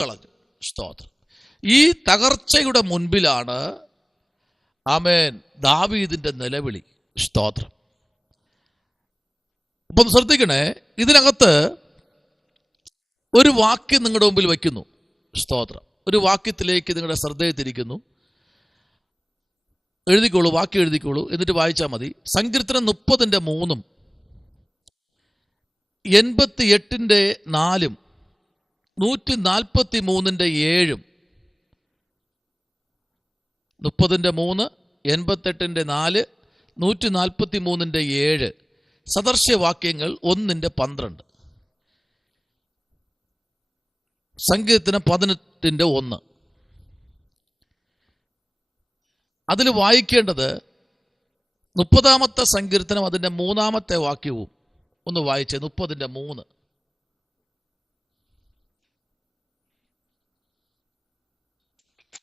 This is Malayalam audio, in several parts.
കളഞ്ഞു. സ്തോത്രം. ഈ തകർച്ചയുടെ മുൻപിലാണ് ആമേൻ ദാവീദിന്റെ നിലവിളി. സ്തോത്രം. അപ്പം ശ്രദ്ധിക്കണേ, ഇതിനകത്ത് ഒരു വാക്യം നിങ്ങളുടെ മുമ്പിൽ വയ്ക്കുന്നു. സ്തോത്രം. ഒരു വാക്യത്തിലേക്ക് നിങ്ങളുടെ ശ്രദ്ധയെ തിരിക്കുന്നു. എഴുതിക്കോളൂ, വാക്യം എഴുതിക്കോളൂ, എന്നിട്ട് വായിച്ചാൽ മതി. സങ്കീർത്തനം 30:3, 88:4, 143:7. 30:3, 88:4, 143:7 സദൃശ്യവാക്യങ്ങൾ 1:12. സങ്കീർത്തനം 18:1. അതിൽ വായിക്കേണ്ടത് 30-ാമത്തെ സങ്കീർത്തനം അതിൻ്റെ 3-ാമത്തെ വാക്യവും ഒന്ന് വായിച്ചേ. 30:3.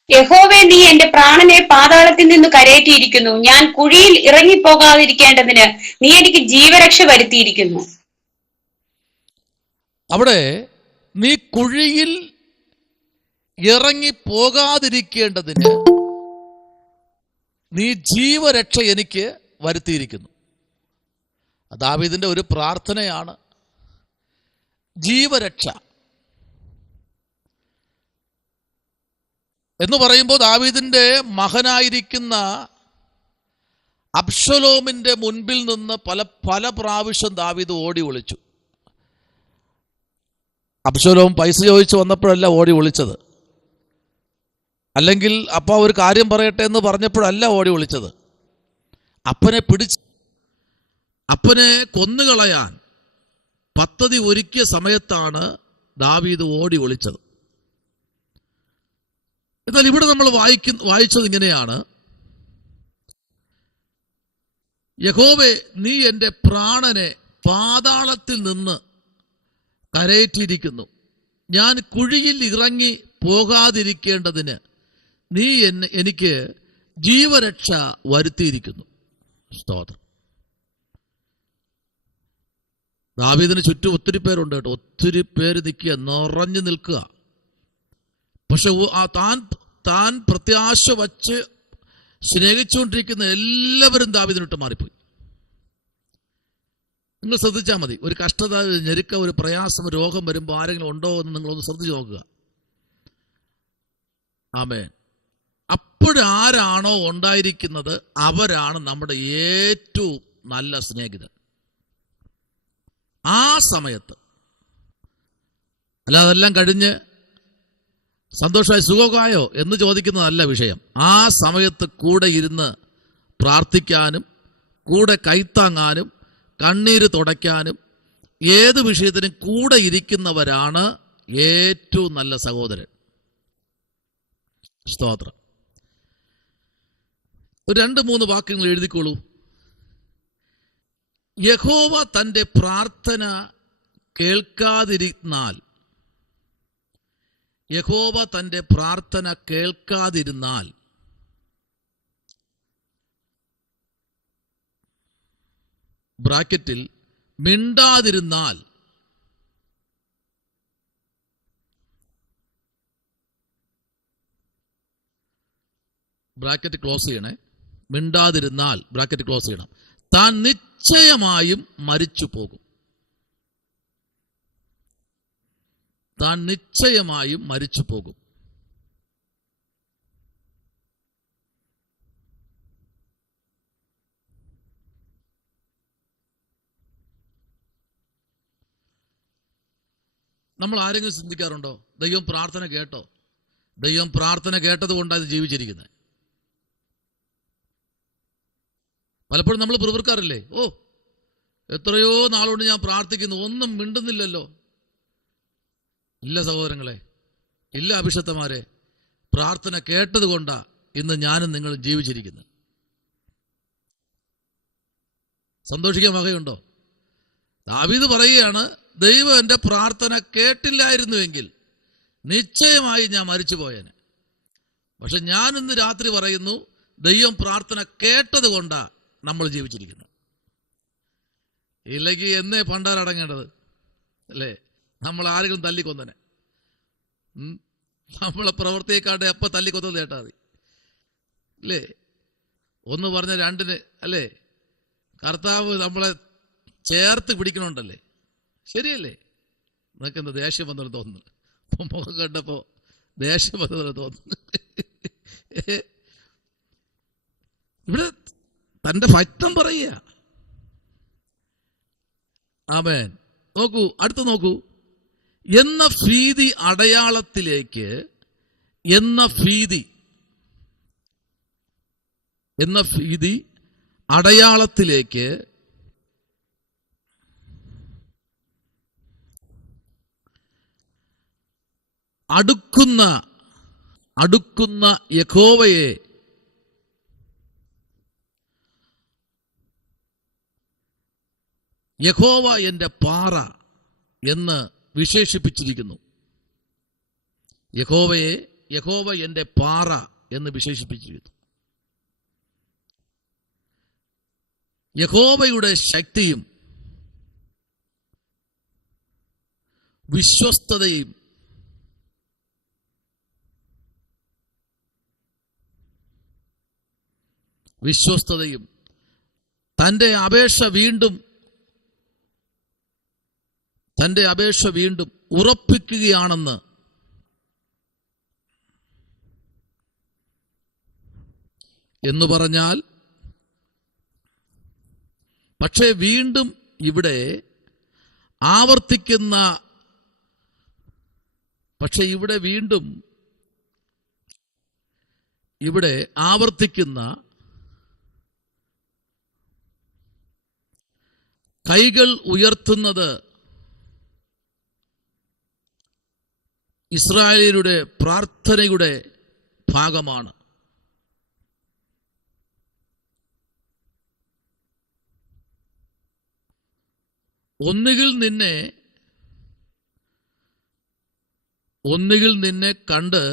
യഹോവേ, നീ എന്റെ പ്രാണനെ പാതാളത്തിൽ നിന്ന് കരയേറ്റിയിരിക്കുന്നു. ഞാൻ കുഴിയിൽ ഇറങ്ങിപ്പോകാതിരിക്കേണ്ടതിന് നീ എനിക്ക് ജീവരക്ഷ വരുത്തിയിരിക്കുന്നു. അവിടെ നീ കുഴിയിൽ ഇറങ്ങിപ്പോകാതിരിക്കേണ്ടതിന് നീ ജീവരക്ഷ എനിക്ക് വരുത്തിയിരിക്കുന്നു. ദാവീദിന്റെ ഒരു പ്രാർത്ഥനയാണ് ജീവരക്ഷ എന്ന് പറയുമ്പോൾ ദാവീദിന്റെ മകനായിരിക്കുന്ന അബ്ശലോമിന്റെ മുൻപിൽ നിന്ന് പല പ്രാവശ്യം ദാവീദ് ഓടി ഒളിച്ചു. അബ്ശലോം പൈസ ചോദിച്ചു വന്നപ്പോഴല്ല ഓടി ഒളിച്ചത്, അല്ലെങ്കിൽ അപ്പ ഒരു കാര്യം പറയട്ടെ എന്ന് പറഞ്ഞപ്പോഴല്ല ഓടി ഒളിച്ചത്. അപ്പനെ കൊന്നുകളയാൻ പദ്ധതി ഒരുക്കിയ സമയത്താണ് ദാവീദ് ഓടി ഒളിച്ചത്. എന്നാൽ ഇവിടെ നമ്മൾ വായിച്ചത് ഇങ്ങനെയാണ്: യഹോവേ, നീ എൻ്റെ പ്രാണനെ പാതാളത്തിൽ നിന്ന് കരയേറ്റിയിരിക്കുന്നു. ഞാൻ കുഴിയിൽ ഇറങ്ങി പോകാതിരിക്കേണ്ടതിന് നീ എനിക്ക് ജീവരക്ഷ വരുത്തിയിരിക്കുന്നു. സ്തോത്രം. ദാവീദിന് ചുറ്റും ഒത്തിരി പേരുണ്ട് കേട്ടോ. ഒത്തിരി പേര് നിൽക്കുക, നിറഞ്ഞു നിൽക്കുക. പക്ഷെ താൻ പ്രത്യാശ വച്ച് സ്നേഹിച്ചുകൊണ്ടിരിക്കുന്ന എല്ലാവരും ദാവീദിനിട്ട് മാറിപ്പോയി. നിങ്ങൾ ശ്രദ്ധിച്ചാൽ മതി. ഒരു കഷ്ടത, ഞെരുക്ക, ഒരു പ്രയാസം, രോഗം വരുമ്പോൾ ആരെങ്കിലും ഉണ്ടോ എന്ന് നിങ്ങളൊന്ന് ശ്രദ്ധിച്ചു നോക്കുക. ആമേൻ. അപ്പോഴാരാണോ ഉണ്ടായിരിക്കുന്നത് അവരാണ് നമ്മുടെ ഏറ്റവും നല്ല സ്നേഹിതൻ. ആ സമയത്ത്, അല്ലാതെ എല്ലാം കഴിഞ്ഞ് സന്തോഷമായി സുഖമായോ എന്ന് ചോദിക്കുന്നതല്ല വിഷയം. ആ സമയത്ത് കൂടെ ഇരുന്ന് പ്രാർത്ഥിക്കാനും കൂടെ കൈത്താങ്ങാനും കണ്ണീര് തുടയ്ക്കാനും ഏത് വിഷയത്തിനും കൂടെ ഇരിക്കുന്നവരാണ് ഏറ്റവും നല്ല സഹോദരൻ. സ്തോത്രം. ഒരു 2-3 വാക്യങ്ങൾ എഴുതിക്കോളൂ. യഹോവ തൻ്റെ പ്രാർത്ഥന കേൾക്കാതിരുന്നാൽ, യഹോവ തൻ്റെ പ്രാർത്ഥന കേൾക്കാതിരുന്നാൽ ബ്രാക്കറ്റിൽ മിണ്ടാതിരുന്നാൽ, ബ്രാക്കറ്റ് ക്ലോസ് ചെയ്യണേ. മിണ്ടാതിരുന്നാൽ ബ്രാക്കറ്റ് ക്ലോസ് ചെയ്യണം. താൻ നിശ്ചയമായും മരിച്ചു പോകും. താൻ നിശ്ചയമായും മരിച്ചു പോകും. നമ്മൾ ആരെങ്കിലും ചിന്തിക്കാറുണ്ടോ ദൈവം പ്രാർത്ഥന കേട്ടോ? ദൈവം പ്രാർത്ഥന കേട്ടത് കൊണ്ടാണ് ഇത് ജീവിച്ചിരിക്കുന്നത്. പലപ്പോഴും നമ്മൾ പ്രവർക്കാറില്ലേ, ഓ എത്രയോ നാളുകൊണ്ട് ഞാൻ പ്രാർത്ഥിക്കുന്നു, ഒന്നും മിണ്ടുന്നില്ലല്ലോ. ഇല്ല സഹോദരങ്ങളെ, ഇല്ല അഭിഷക്തമാരെ, പ്രാർത്ഥന കേട്ടത് കൊണ്ടാ ഇന്ന് ഞാനും നിങ്ങളും ജീവിച്ചിരിക്കുന്നത്. സന്തോഷിക്കാൻ വകയുണ്ടോ? ദാവീദ് പറയുകയാണ്, ദൈവം എൻ്റെ പ്രാർത്ഥന കേട്ടില്ലായിരുന്നുവെങ്കിൽ നിശ്ചയമായി ഞാൻ മരിച്ചു പോയേനെ. പക്ഷെ ഞാൻ ഇന്ന് രാത്രി പറയുന്നു, ദൈവം പ്രാർത്ഥന കേട്ടത് കൊണ്ടാ നമ്മൾ ജീവിച്ചിരിക്കുന്നത്. ഇല്ലെങ്കിൽ എന്നേ പണ്ടാരടങ്ങേണ്ടത് അല്ലേ? നമ്മൾ ആരെങ്കിലും തല്ലിക്കൊന്നനെ. നമ്മളെ പ്രവർത്തിയെക്കാട്ടെ എപ്പോൾ തല്ലിക്കൊത്തത് കേട്ടാൽ മതി അല്ലേ? ഒന്ന് പറഞ്ഞ രണ്ടിന് അല്ലേ? കർത്താവ് നമ്മളെ ചേർത്ത് പിടിക്കണുണ്ടല്ലേ? ശരിയല്ലേ? നിനക്ക് എന്താ ദേഷ്യം വന്നൊരു തോന്നുന്നു? മുഖം കണ്ടപ്പോ ദേഷ്യം വന്നൊരു തോന്നുന്നു. ഇവിടെ തന്റെ ഫൈറ്റം പറയുക. ആമേൻ. നോക്കൂ, അടുത്ത് നോക്കൂ. എന്ന ഭീതി അടയാളത്തിലേക്ക്, എന്ന ഭീതി അടയാളത്തിലേക്ക് അടുക്കുന്ന യഹോവയെ യഹോവ എന്റെ പാറ എന്ന് വിശേഷിപ്പിച്ചിരിക്കുന്നു. യഹോവ എന്റെ പാറ എന്ന് വിശേഷിപ്പിച്ചിരിക്കുന്നു. യഹോവയുടെ ശക്തിയും വിശ്വസ്തതയും തന്റെ അപേക്ഷ വീണ്ടും ഉറപ്പിക്കുകയാണെന്ന് എന്ന് പറഞ്ഞാൽ, പക്ഷേ വീണ്ടും ഇവിടെ ആവർത്തിക്കുന്ന കൈകൾ ഉയർത്തുന്നത് ഇസ്രായേലിയുടെ പ്രാർത്ഥനയുടെ ഭാഗമാണ്. ഒന്നുകിൽ നിന്നെ കണ്ട്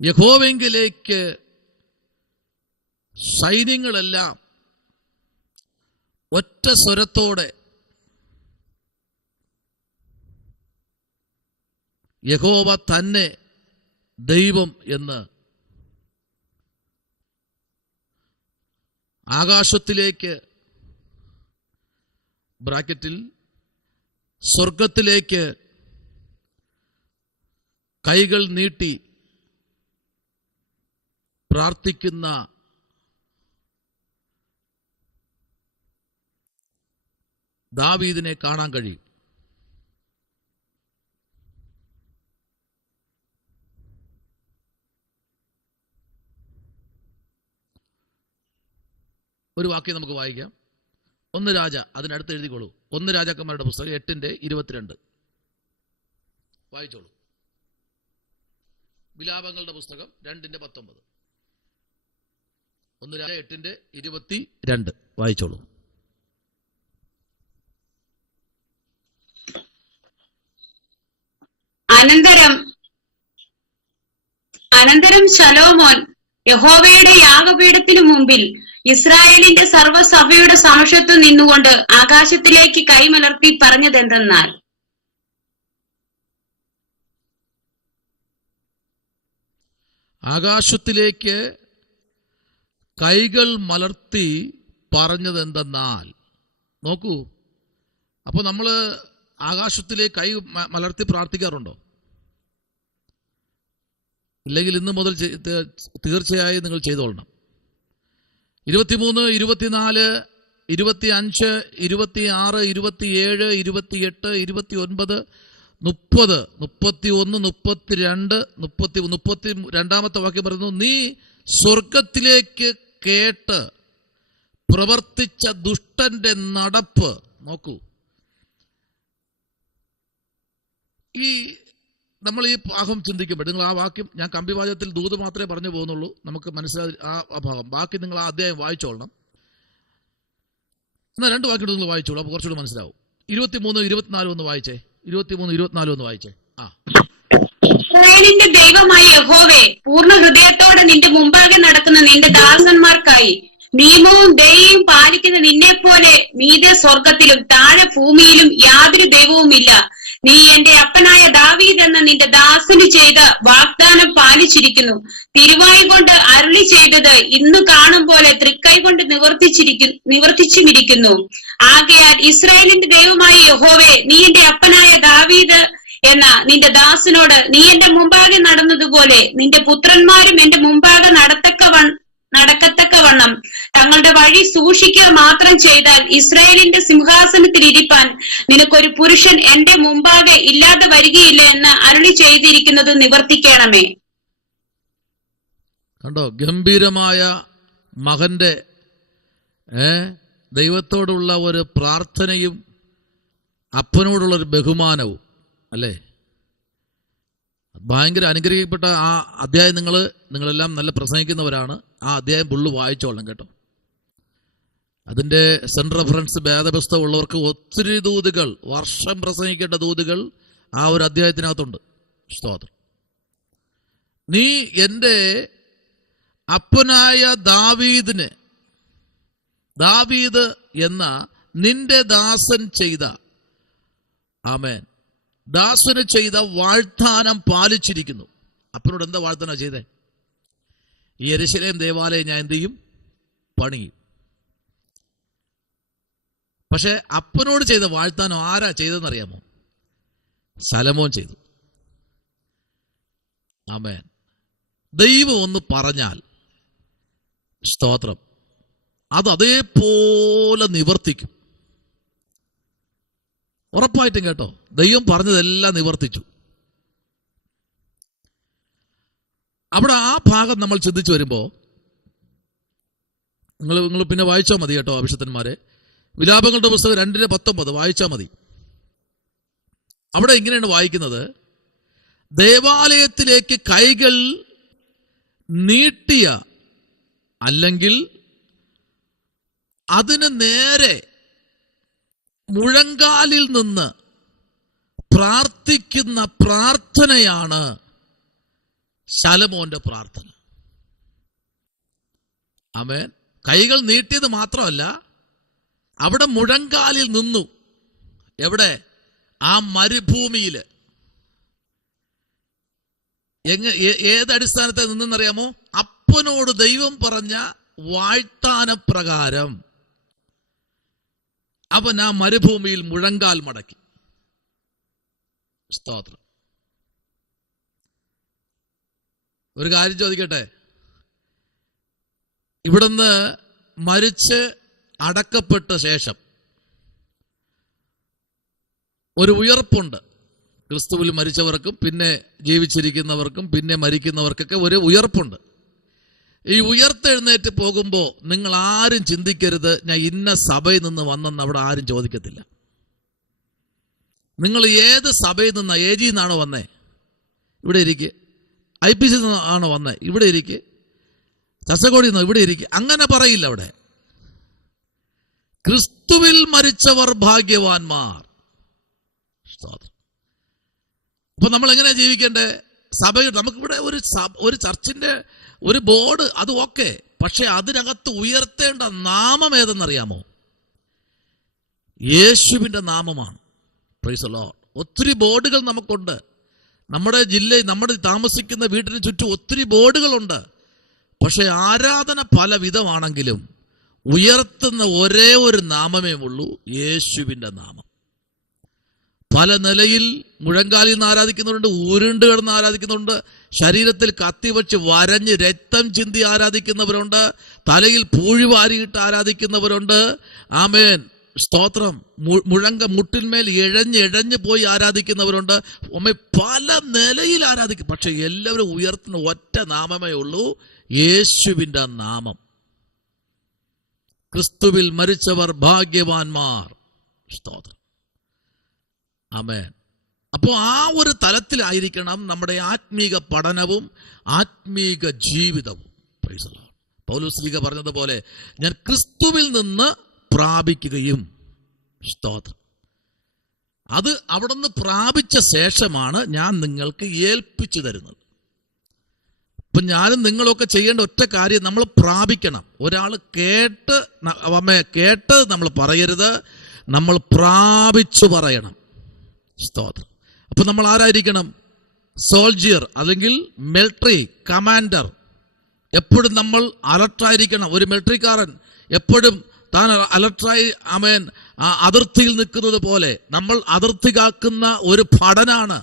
യഹോവെങ്കിലേക്ക് സൈന്യങ്ങളെല്ലാം ഒറ്റ സ്വരത്തോടെ യഹോവ തന്നെ ദൈവം എന്ന് ആകാശത്തിലേക്ക്, ബ്രാക്കറ്റിൽ സ്വർഗത്തിലേക്ക് കൈകൾ നീട്ടി പ്രാർത്ഥിക്കുന്ന ദാവീദിനെ കാണാൻ കഴിയും. ഒരു വാക്യം നമുക്ക് വായിക്കാം. 1 രാജ, അതിനടുത്ത് എഴുതിക്കോളൂ. 1 രാജാക്കന്മാരുടെ പുസ്തകം 8:22 വായിച്ചോളൂ. വിലാപങ്ങളുടെ പുസ്തകം 2:19. 1 രാജ 8:22 വായിച്ചോളൂ. അനന്തരം ശലോമോൻ യഹോവയുടെ യാഗപീഠത്തിനു മുമ്പിൽ ഇസ്രായേലിന്റെ സർവ്വസഭയുടെ സമക്ഷത്ത് നിന്നുകൊണ്ട് ആകാശത്തിലേക്ക് കൈമലർത്തി പറഞ്ഞതെന്തെന്നാൽ, ആകാശത്തിലേക്ക് കൈകൾ മലർത്തി പറഞ്ഞതെന്തെന്നാൽ. നോക്കൂ, അപ്പൊ നമ്മള് ആകാശത്തിലേക്ക് കൈ മലർത്തി പ്രാർത്ഥിക്കാറുണ്ടോ? ഇല്ലെങ്കിൽ ഇന്ന് മുതൽ തീർച്ചയായും നിങ്ങൾ ചെയ്തോളണം. 23, 24, 25, 26, 27, 28, 29, 30, 31, 32, 32 വാക്യം പറയുന്നു, നീ സ്വർഗത്തിലേക്ക് കേട്ട് പ്രവർത്തിച്ച ദുഷ്ടന്റെ നടപ്പ്. നോക്കൂ, നമ്മൾ ഈ ഭാഗം ചിന്തിക്കുമ്പോൾ നിങ്ങൾ ആ വാക്യം, ഞാൻ കമ്പിവാചകത്തിൽ ദൂത് മാത്രമേ പറഞ്ഞു പോകുന്നുള്ളൂ, നമുക്ക് മനസ്സിലായി ആ ഭാഗം. ബാക്കി നിങ്ങൾ ആ അധ്യായം വായിച്ചോളണം. എന്നാൽ 2 വാക്യം നിങ്ങൾ വായിച്ചോളൂ, അപ്പോൾ കുറച്ചുകൂടി മനസ്സിലാവും. 23, 24 ഒന്ന് വായിച്ചേ. 23, 24 ഒന്ന് വായിച്ചേ. ഇസ്രായേലിന്റെ ദൈവമായ യഹോവേ, പൂർണ്ണ ഹൃദയത്തോടെ നിന്റെ മുമ്പാകെ നടക്കുന്ന നിന്റെ ദാസന്മാർക്കായി നിയമവും ദയയും പാലിക്കുന്ന നിന്നെ പോലെ മീതെ സ്വർഗത്തിലും താഴെ ഭൂമിയിലും യാതൊരു ദൈവവുമില്ല. നീ എന്റെ അപ്പനായ ദാവീദ് എന്ന നിന്റെ ദാസന് ചെയ്ത വാഗ്ദാനം പാലിച്ചിരിക്കുന്നു. തിരുവായ് കൊണ്ട് അരുളി ചെയ്തത് ഇന്ന് കാണും പോലെ തൃക്കൈ കൊണ്ട് നിവർത്തിച്ചുമിരിക്കുന്നു. ആകയാൽ ഇസ്രായേലിന്റെ ദൈവമായ യഹോവേ, നീ എന്റെ അപ്പനായ ദാവീദ് എന്ന നിന്റെ ദാസനോട് നീ എന്റെ മുമ്പാകെ നടന്നതുപോലെ നിന്റെ പുത്രന്മാരും എന്റെ മുമ്പാകെ നടക്കത്തക്കവണ്ണം തങ്ങളുടെ വഴി സൂക്ഷിക്കുക മാത്രം ചെയ്താൽ ഇസ്രായേലിന്റെ സിംഹാസനത്തിൽ ഇരിപ്പാൻ നിനക്കൊരു പുരുഷൻ എന്റെ മുമ്പാകെ ഇല്ലാതെ വരികയില്ല എന്ന് അരുളി ചെയ്തിരിക്കുന്നത് നിവർത്തിക്കണമേ. കണ്ടോ, ഗംഭീരമായ മകന്റെ ദൈവത്തോടുള്ള ഒരു പ്രാർത്ഥനയും അപ്പനോടുള്ള ഒരു ബഹുമാനവും അല്ലേ? ഭയങ്കര അനുഗ്രഹിക്കപ്പെട്ട ആ അധ്യായം നിങ്ങളെല്ലാം നല്ല പ്രസംഗിക്കുന്നവരാണ്. ആ അധ്യായം ഫുള്ള് വായിച്ചോളണം കേട്ടോ. അതിൻ്റെ സെൻട്രൽ റെഫറൻസ് വേദപുസ്തകം ഉള്ളവർക്ക് ഒത്തിരി ദൂതുകൾ, വർഷം പ്രസംഗിക്കേണ്ട ദൂതുകൾ ആ ഒരു അധ്യായത്തിനകത്തുണ്ട്. സ്തോത്രം. നീ എൻ്റെ അപ്പനായ ദാവീദ് എന്ന നിന്റെ ദാസൻ ചെയ്ത, ആമേൻ, ദാസന് ചെയ്ത വാഗ്ദാനം പാലിച്ചിരിക്കുന്നു. അപ്പനോട് എന്താ വാഗ്ദാനം ചെയ്തേ? ഈ യെരൂശലേം ദേവാലയം ഞാൻ എന്ത് ചെയ്യും? പണിയും. പക്ഷെ അപ്പനോട് ചെയ്ത വാഗ്ദാനം ആരാ ചെയ്തെന്നറിയാമോ? ശലോമോൻ ചെയ്തു. ആമേൻ. ദൈവം ഒന്ന് പറഞ്ഞാൽ, സ്തോത്രം, അത് അതേപോലെ നിവർത്തിക്കും. ഉറപ്പായിട്ടും കേട്ടോ. ദൈവം പറഞ്ഞതെല്ലാം നിവർത്തിച്ചു. അവിടെ ആ ഭാഗം നമ്മൾ ചിന്തിച്ചു വരുമ്പോൾ നിങ്ങൾ പിന്നെ വായിച്ചാൽ മതി കേട്ടോ അഭിഷിക്തന്മാരെ. വിലാപങ്ങളുടെ പുസ്തകം 2:19 വായിച്ചാൽ മതി. അവിടെ ഇങ്ങനെയാണ് വായിക്കുന്നത്: ദേവാലയത്തിലേക്ക് കൈകൾ നീട്ടിയ അല്ലെങ്കിൽ അതിന് നേരെ മുഴങ്കാലിൽ നിന്ന് പ്രാർത്ഥിക്കുന്ന പ്രാർത്ഥനയാണ് ശലോമോന്റെ പ്രാർത്ഥന. ആമേൻ. കൈകൾ നീട്ടിയത് മാത്രമല്ല, അവിടെ മുഴങ്കാലിൽ നിന്നു. എവിടെ? ആ മരുഭൂമിയിൽ. ഏതടിസ്ഥാനത്തെ നിന്നെന്നറിയാമോ? അപ്പനോട് ദൈവം പറഞ്ഞ വാഗ്ദാനപ്രകാരം അവൻ ആ മരുഭൂമിയിൽ മുഴങ്കാൽ മടക്കി. സ്തോത്രം. ഒരു കാര്യം ചോദിക്കട്ടെ. ഇവിടുന്ന് മരിച്ച് അടക്കപ്പെട്ട ശേഷം ഒരു ഉയർപ്പുണ്ട്. ക്രിസ്തുവിൽ മരിച്ചവർക്കും പിന്നെ ജീവിച്ചിരിക്കുന്നവർക്കും പിന്നെ മരിക്കുന്നവർക്കൊക്കെ ഒരു ഉയർപ്പുണ്ട്. ഈ ഉയർത്തെഴുന്നേറ്റ് പോകുമ്പോൾ നിങ്ങൾ ആരും ചിന്തിക്കരുത് ഞാൻ ഇന്ന സഭയിൽ നിന്ന് വന്നെന്ന് അവിടെ ആരും ചോദിക്കത്തില്ല. നിങ്ങൾ ഏത് സഭയിൽ നിന്നാ? AG നിന്നാണോ വന്നേ? ഇവിടെ ഇരിക്കെ. IPC ആണോ വന്നേ? ഇവിടെ ഇരിക്കെ. ചസകോടി നിന്നോ? ഇവിടെ ഇരിക്കെ. അങ്ങനെ പറയില്ല അവിടെ. ക്രിസ്തുവിൽ മരിച്ചവർ ഭാഗ്യവാന്മാർ. അപ്പൊ നമ്മൾ എങ്ങനെയാ ജീവിക്കേണ്ടേ? സഭയിൽ നമുക്കിവിടെ ഒരു ചർച്ചിന്റെ ഒരു ബോർഡ്, അത് ഓക്കെ. പക്ഷെ അതിനകത്ത് ഉയർത്തേണ്ട നാമം ഏതെന്നറിയാമോ? യേശുവിന്റെ നാമമാണ്. Price the Lord. ഒത്തിരി ബോർഡുകൾ നമുക്കുണ്ട്. നമ്മുടെ ജില്ലയിൽ, നമ്മുടെ താമസിക്കുന്ന വീട്ടിന് ചുറ്റും ഒത്തിരി ബോർഡുകളുണ്ട്. പക്ഷെ ആരാധന പല വിധമാണെങ്കിലും ഉയർത്തുന്ന ഒരേ ഒരു നാമമേ ഉള്ളൂ, യേശുവിന്റെ നാമം. പല നിലയിൽ മുഴങ്കാലിൽ നിന്ന് ആരാധിക്കുന്നവരുണ്ട്, ഉരുണ്ട് കിടന്ന് ആരാധിക്കുന്നവരുണ്ട്, ശരീരത്തിൽ കത്തിവെച്ച് വരഞ്ഞ് രക്തം ചിന്തി ആരാധിക്കുന്നവരുണ്ട്, തലയിൽ പൂഴി വാരിയിട്ട് ആരാധിക്കുന്നവരുണ്ട്. ആമേൻ. സ്തോത്രം. മുട്ടിന്മേൽ ഇഴഞ്ഞ് പോയി ആരാധിക്കുന്നവരുണ്ട്. പല നിലയിൽ ആരാധിക്കും. പക്ഷെ എല്ലാവരും ഉയർത്തുന്ന ഒറ്റ നാമമേ ഉള്ളൂ, യേശുവിന്റെ നാമം. ക്രിസ്തുവിൽ മരിച്ചവർ ഭാഗ്യവാന്മാർ. സ്തോത്രം. ആമേൻ. അപ്പോൾ ആ ഒരു തലത്തിലായിരിക്കണം നമ്മുടെ ആത്മീക പഠനവും ആത്മീക ജീവിതവും. Praise the Lord. പൗലോസ് ശ്ലീഹ പറഞ്ഞതുപോലെ ഞാൻ ക്രിസ്തുവിൽ നിന്ന് പ്രാപിക്കുകയും. സ്തോത്രം. അത് അവിടുന്ന് പ്രാപിച്ച ശേഷമാണ് ഞാൻ നിങ്ങൾക്ക് ഏൽപ്പിച്ചു തരുന്നത്. അപ്പൊ ഞാനും നിങ്ങളൊക്കെ ചെയ്യേണ്ട ഒറ്റ കാര്യം, നമ്മൾ പ്രാപിക്കണം. ഒരാൾ കേട്ട് നമ്മൾ പറയരുത്, നമ്മൾ പ്രാപിച്ചു പറയണം. സ്തോത്രം. അപ്പൊ നമ്മൾ ആരായിരിക്കണം? സോൾജിയർ അല്ലെങ്കിൽ മിലിറ്ററി കമാൻഡർ. എപ്പോഴും നമ്മൾ അലർട്ടായിരിക്കണം. ഒരു മിലിറ്ററിക്കാരൻ എപ്പോഴും താൻ അലർട്ടായി അതിർത്തിയിൽ നിൽക്കുന്നത് പോലെ നമ്മൾ അതിർത്തി കാക്കുന്ന ഒരു ഭടനാണ്.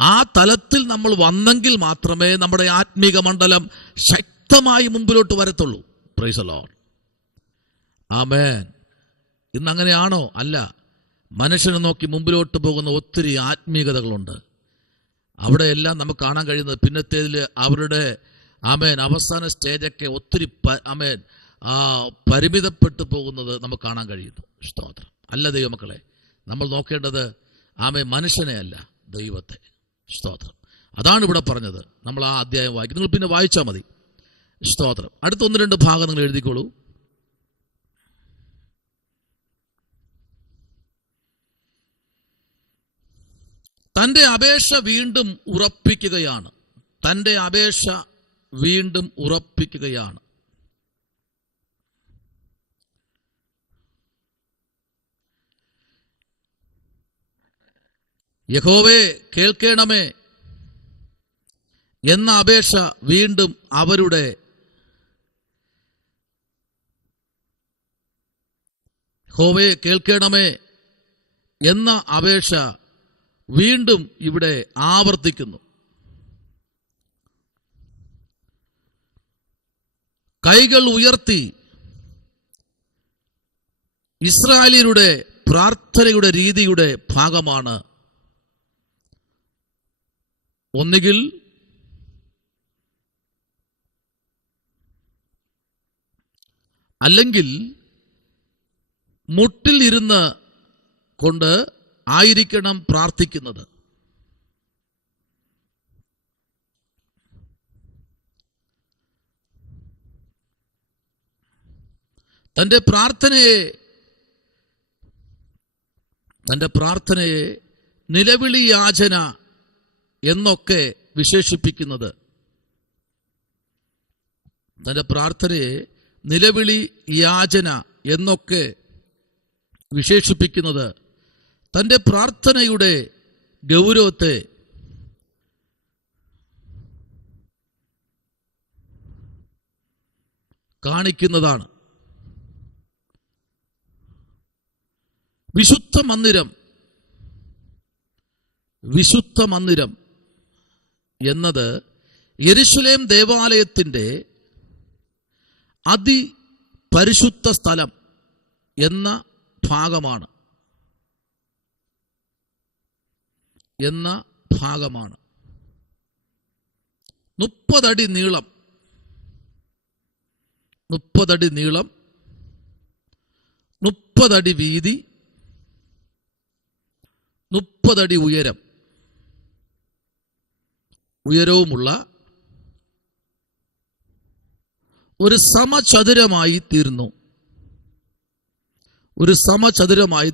ആ തലത്തിൽ നമ്മൾ വന്നെങ്കിൽ മാത്രമേ നമ്മുടെ ആത്മീക മണ്ഡലം ശക്തമായി മുമ്പിലോട്ട് വരത്തുള്ളൂ. Praise the Lord. ആമേൻ. ഇന്ന് അങ്ങനെയാണോ? അല്ല. മനുഷ്യനെ നോക്കി മുമ്പിലോട്ട് പോകുന്ന ഒത്തിരി ആത്മീകതകളുണ്ട്. അവിടെയെല്ലാം നമുക്ക് കാണാൻ കഴിയുന്നത് പിന്നത്തേതിൽ അവരുടെ അവസാന സ്റ്റേജൊക്കെ ഒത്തിരി പരിമിതപ്പെട്ടു പോകുന്നത് നമുക്ക് കാണാൻ കഴിയുന്നു. സ്തോത്രം. അല്ല ദൈവമക്കളെ, നമ്മൾ നോക്കേണ്ടത് മനുഷ്യനെ അല്ല, ദൈവത്തെ. സ്തോത്രം. അതാണ് ഇവിടെ പറഞ്ഞത്. നമ്മൾ ആ അധ്യായം വായിക്കും. നിങ്ങൾ പിന്നെ വായിച്ചാൽ മതി. സ്തോത്രം. അടുത്ത 1-2 ഭാഗം നിങ്ങൾ എഴുതിക്കോളൂ. തന്റെ അപേക്ഷ വീണ്ടും ഉറപ്പിക്കുകയാണ്. തന്റെ അപേക്ഷ വീണ്ടും ഉറപ്പിക്കുകയാണ്. യഹോവേ കേൾക്കണമേ എന്ന അപേക്ഷ വീണ്ടും അവരുടെ യഹോവേ കേൾക്കണമേ എന്ന അപേക്ഷ വീണ്ടും ഇവിടെ ആവർത്തിക്കുന്നു. കൈകൾ ഉയർത്തി ഇസ്രായേലിയരുടെ പ്രാർത്ഥനയുടെ രീതിയുടെ ഭാഗമാണ്. ഒന്നുകിൽ അല്ലെങ്കിൽ മുട്ടിൽ ഇരുന്ന് കൊണ്ട് ആയിരിക്കണം പ്രാർത്ഥിക്കുന്നത്. തന്റെ പ്രാർത്ഥനയെ നിലവിളി യാചന എന്നൊക്കെ വിശേഷിപ്പിക്കുന്നത്. തന്റെ പ്രാർത്ഥനയെ നിലവിളി യാചന എന്നൊക്കെ വിശേഷിപ്പിക്കുന്നത് തന്റെ പ്രാർത്ഥനയുടെ ഗൗരവത്തെ കാണിക്കുന്നതാണ്. വിശുദ്ധ മന്ദിരം എന്നത് യെരുശലേം ദേവാലയത്തിന്റെ അതിപരിശുദ്ധ സ്ഥലം എന്ന ഭാഗമാണ്. 30 അടി നീളം, 30 അടി വീതി, 30 അടി ഉയരവുമുള്ള ഒരു സമചതുരമായി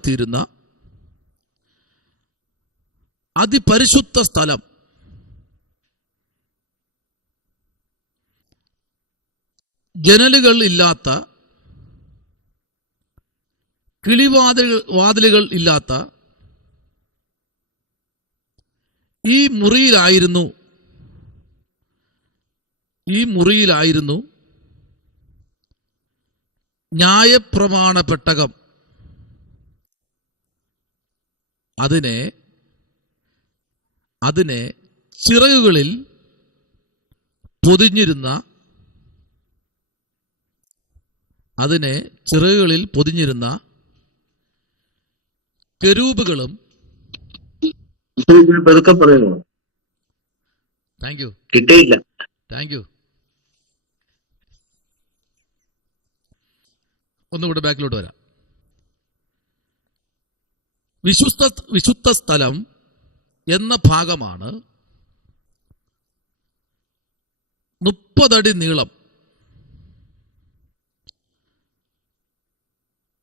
തീരുന്ന അതിപരിശുദ്ധ സ്ഥലം. ജനലുകൾ ഇല്ലാത്ത, കിളിവാതിലുകൾ ഇല്ലാത്ത ഈ മുറിയിലായിരുന്നു ന്യായപ്രമാണ പെട്ടകം. അതിനെ ചിറകുകളിൽ പൊതിഞ്ഞിരുന്ന കെരൂബുകളും. Thank you. കിട്ടിയില്ല. Thank you. ഒന്നുകൂടെ ബാക്കിലോട്ട് വരാം. വിശുദ്ധ സ്ഥലം എന്ന ഭാഗമാണ് 30 അടി നീളം,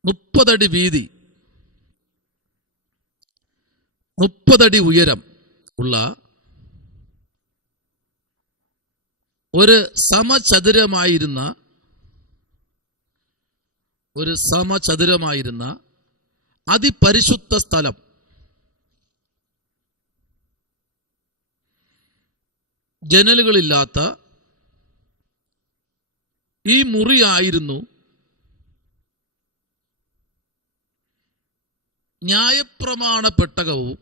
30 അടി വീതി, 30 അടി ഉയരം ഉള്ള ഒരു സമചതുരമായിരുന്ന അതിപരിശുദ്ധ സ്ഥലം, ജനലുകളില്ലാത്ത ഈ മുറിയായിരുന്നു ന്യായപ്രമാണ പെട്ടകവും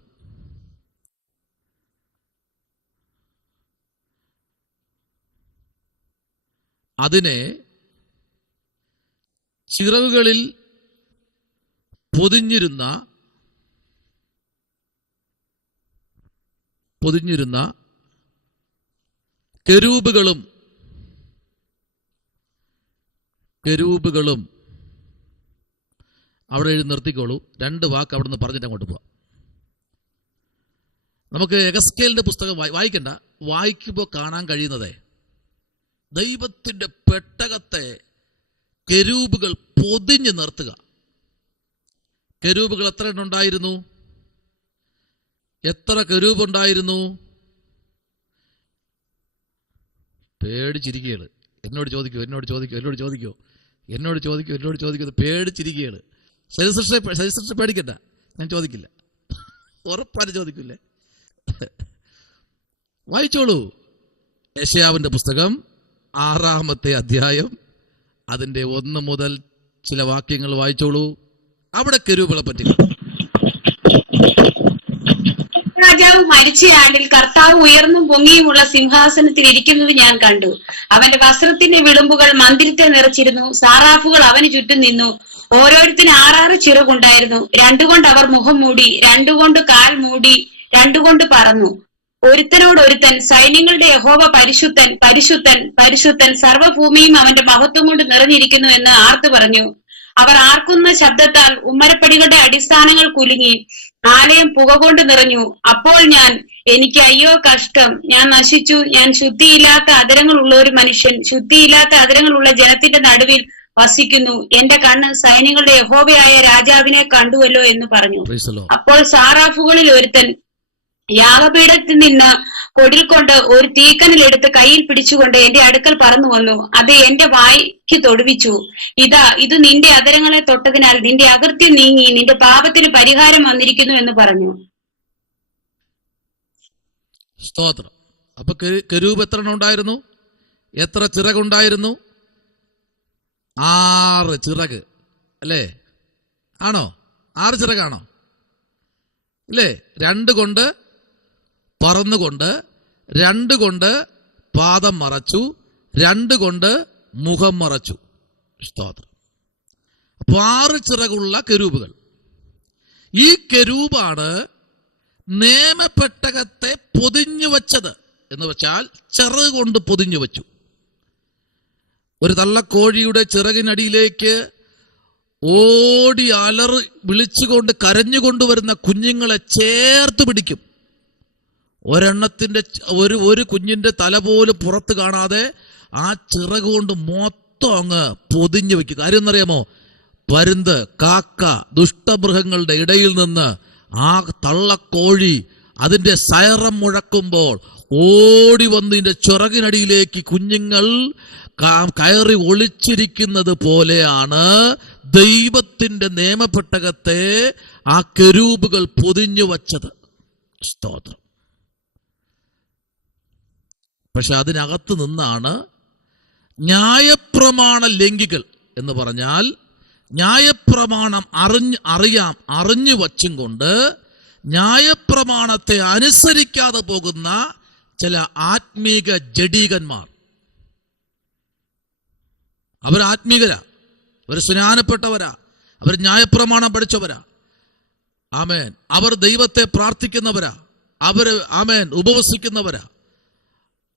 അതിനെ ചിറകുകളിൽ പൊതിഞ്ഞിരുന്ന കെരൂബുകളും അവിടെ നിർത്തിക്കോളൂ. 2 വാക്ക് അവിടെ നിന്ന് പറഞ്ഞിട്ട് അങ്ങോട്ട് പോവാം. നമുക്ക് എഗസ്കേലിന്റെ പുസ്തകം വായിക്കണ്ട, വായിക്കുമ്പോൾ കാണാൻ കഴിയുന്നതേ ദൈവത്തിന്റെ പെട്ടകത്തെ കെരൂബുകൾ പൊതിഞ്ഞ് നിർത്തുക. കെരൂബുകൾ എത്ര എണ്ണം ഉണ്ടായിരുന്നു? എത്ര കെരൂബ് ഉണ്ടായിരുന്നു? പേടിച്ചിരിക്കുകയാണ്. എന്നോട് ചോദിക്കൂ. പേടിച്ചിരിക്കുകയാണ്. സരിസൃഷ്ട പേടിക്കണ്ട, ഞാൻ ചോദിക്കില്ല, ഉറപ്പായിട്ട് ചോദിക്കില്ലേ. വായിച്ചോളൂ. യെശയ്യാവിന്റെ പുസ്തകം 6-ാമത്തെ അധ്യായം അതിന്റെ 1 മുതൽ ചില വാക്യങ്ങൾ വായിച്ചോളൂ. അവിടെ കെരൂബുകളെ പറ്റി. രാജാവ് മരിച്ചയാണ്ടിൽ കർത്താവ് ഉയർന്നും പൊങ്ങിയുമുള്ള സിംഹാസനത്തിൽ ഇരിക്കുന്നത് ഞാൻ കണ്ടു. അവന്റെ വസ്ത്രത്തിന്റെ വിളുമ്പുകൾ മന്ദിരത്തെ നിറച്ചിരുന്നു. സാറാഫുകൾ അവന് ചുറ്റും നിന്നു. ഓരോരുത്തരും 6 ചിറകുണ്ടായിരുന്നു. 2 കൊണ്ട് അവർ മുഖം മൂടി, 2 കൊണ്ട് കാൽ മൂടി, 2 കൊണ്ട് പറന്നു. ഒരുത്തനോടൊരുത്തൻ, സൈന്യങ്ങളുടെ യഹോവ പരിശുദ്ധൻ, പരിശുദ്ധൻ, പരിശുദ്ധൻ, സർവ്വഭൂമിയും അവന്റെ മഹത്വം കൊണ്ട് നിറഞ്ഞിരിക്കുന്നു എന്ന് ആർത്തു പറഞ്ഞു. അവർ ആർക്കുന്ന ശബ്ദത്താൽ ഉമ്മരപ്പടികളുടെ അടിസ്ഥാനങ്ങൾ കുലുങ്ങി, ആലയം പുക കൊണ്ട് നിറഞ്ഞു. അപ്പോൾ എനിക്ക് അയ്യോ കഷ്ടം, ഞാൻ നശിച്ചു, ഞാൻ ശുദ്ധിയില്ലാത്ത അധരങ്ങളുള്ള ഒരു മനുഷ്യൻ, ശുദ്ധിയില്ലാത്ത അധരങ്ങളുള്ള ജനത്തിന്റെ നടുവിൽ വസിക്കുന്നു. എന്റെ കണ്ണ് സൈന്യങ്ങളുടെ യഹോവയായ രാജാവിനെ കണ്ടുവല്ലോ എന്ന് പറഞ്ഞു. അപ്പോൾ സാറാഫുകളിൽ ഒരുത്തൻ യാഗപീഠത്തിൽ നിന്ന് കൊടിൽ കൊണ്ട് ഒരു തീക്കനലെടുത്ത് കയ്യിൽ പിടിച്ചുകൊണ്ട് എന്റെ അടുക്കൽ പറന്നു വന്നു. അത് എന്റെ വായ്ക്ക് തൊടുവിച്ചു. ഇത് നിന്റെ അധരങ്ങളെ തൊട്ടതിനാൽ നിന്റെ അകൃത്യം നീങ്ങി, നിന്റെ പാപത്തിന് പരിഹാരം വന്നിരിക്കുന്നു എന്ന് പറഞ്ഞു. സ്തോത്രം. അപ്പൊ കെരൂബ് എത്ര ഉണ്ടായിരുന്നു? എത്ര ചിറകുണ്ടായിരുന്നു? 6 ചിറക് അല്ലേ? ആണോ? 6 ചിറകാണോ? അല്ലേ? 2 കൊണ്ട് പറന്നുകൊണ്ട്, 2 കൊണ്ട് പാദം മറച്ചു, 2 കൊണ്ട് മുഖം മറച്ചു. സ്തോത്രം. അപ്പൊ 6 ചിറകുള്ള കെരൂബുകൾ. ഈ കെരൂബാണ് നിയമപ്പെട്ടകത്തെ പൊതിഞ്ഞു വച്ചത്. എന്ന് വെച്ചാൽ ചിറക് കൊണ്ട് പൊതിഞ്ഞു വച്ചു. ഒരു തള്ളക്കോഴിയുടെ ചിറകിനടിയിലേക്ക് ഓടി അലറി വിളിച്ചുകൊണ്ട് കരഞ്ഞുകൊണ്ടുവരുന്ന കുഞ്ഞുങ്ങളെ ചേർത്ത് പിടിക്കും. ഒരെണ്ണത്തിന്റെ ഒരു കുഞ്ഞിന്റെ തല പോലും പുറത്ത് കാണാതെ ആ ചിറക് കൊണ്ട് മൊത്തം അങ്ങ് പൊതിഞ്ഞു വെക്കും. കാര്യം എന്നറിയാമോ? പരുന്ത്, കാക്ക, ദുഷ്ടമൃഗങ്ങളുടെ ഇടയിൽ നിന്ന് ആ തള്ളക്കോഴി അതിന്റെ സൈറം മുഴക്കുമ്പോൾ ഓടി വന്ന് ഇതിന്റെ ചിറകിനടിയിലേക്ക് കുഞ്ഞുങ്ങൾ കയറി ഒളിച്ചിരിക്കുന്നത് പോലെയാണ് ദൈവത്തിന്റെ നിയമപ്പെട്ടകത്തെ ആ കെരൂബുകൾ പൊതിഞ്ഞു വച്ചത്. സ്തോത്രം. പക്ഷെ അതിനകത്ത് നിന്നാണ് ന്യായപ്രമാണ ലംഘികൾ എന്ന് പറഞ്ഞാൽ ന്യായപ്രമാണം അറിഞ്ഞു വച്ചും കൊണ്ട് ന്യായപ്രമാണത്തെ അനുസരിക്കാതെ പോകുന്ന ചില ആത്മീക ജഡീകന്മാർ. അവർ ആത്മീകരാ, അവർ സ്നാനപ്പെട്ടവരാ, അവർ ന്യായപ്രമാണം പഠിച്ചവരാ. ആമേൻ. അവർ ദൈവത്തെ പ്രാർത്ഥിക്കുന്നവരാ, അവര് ആമേൻ ഉപവസിക്കുന്നവരാ,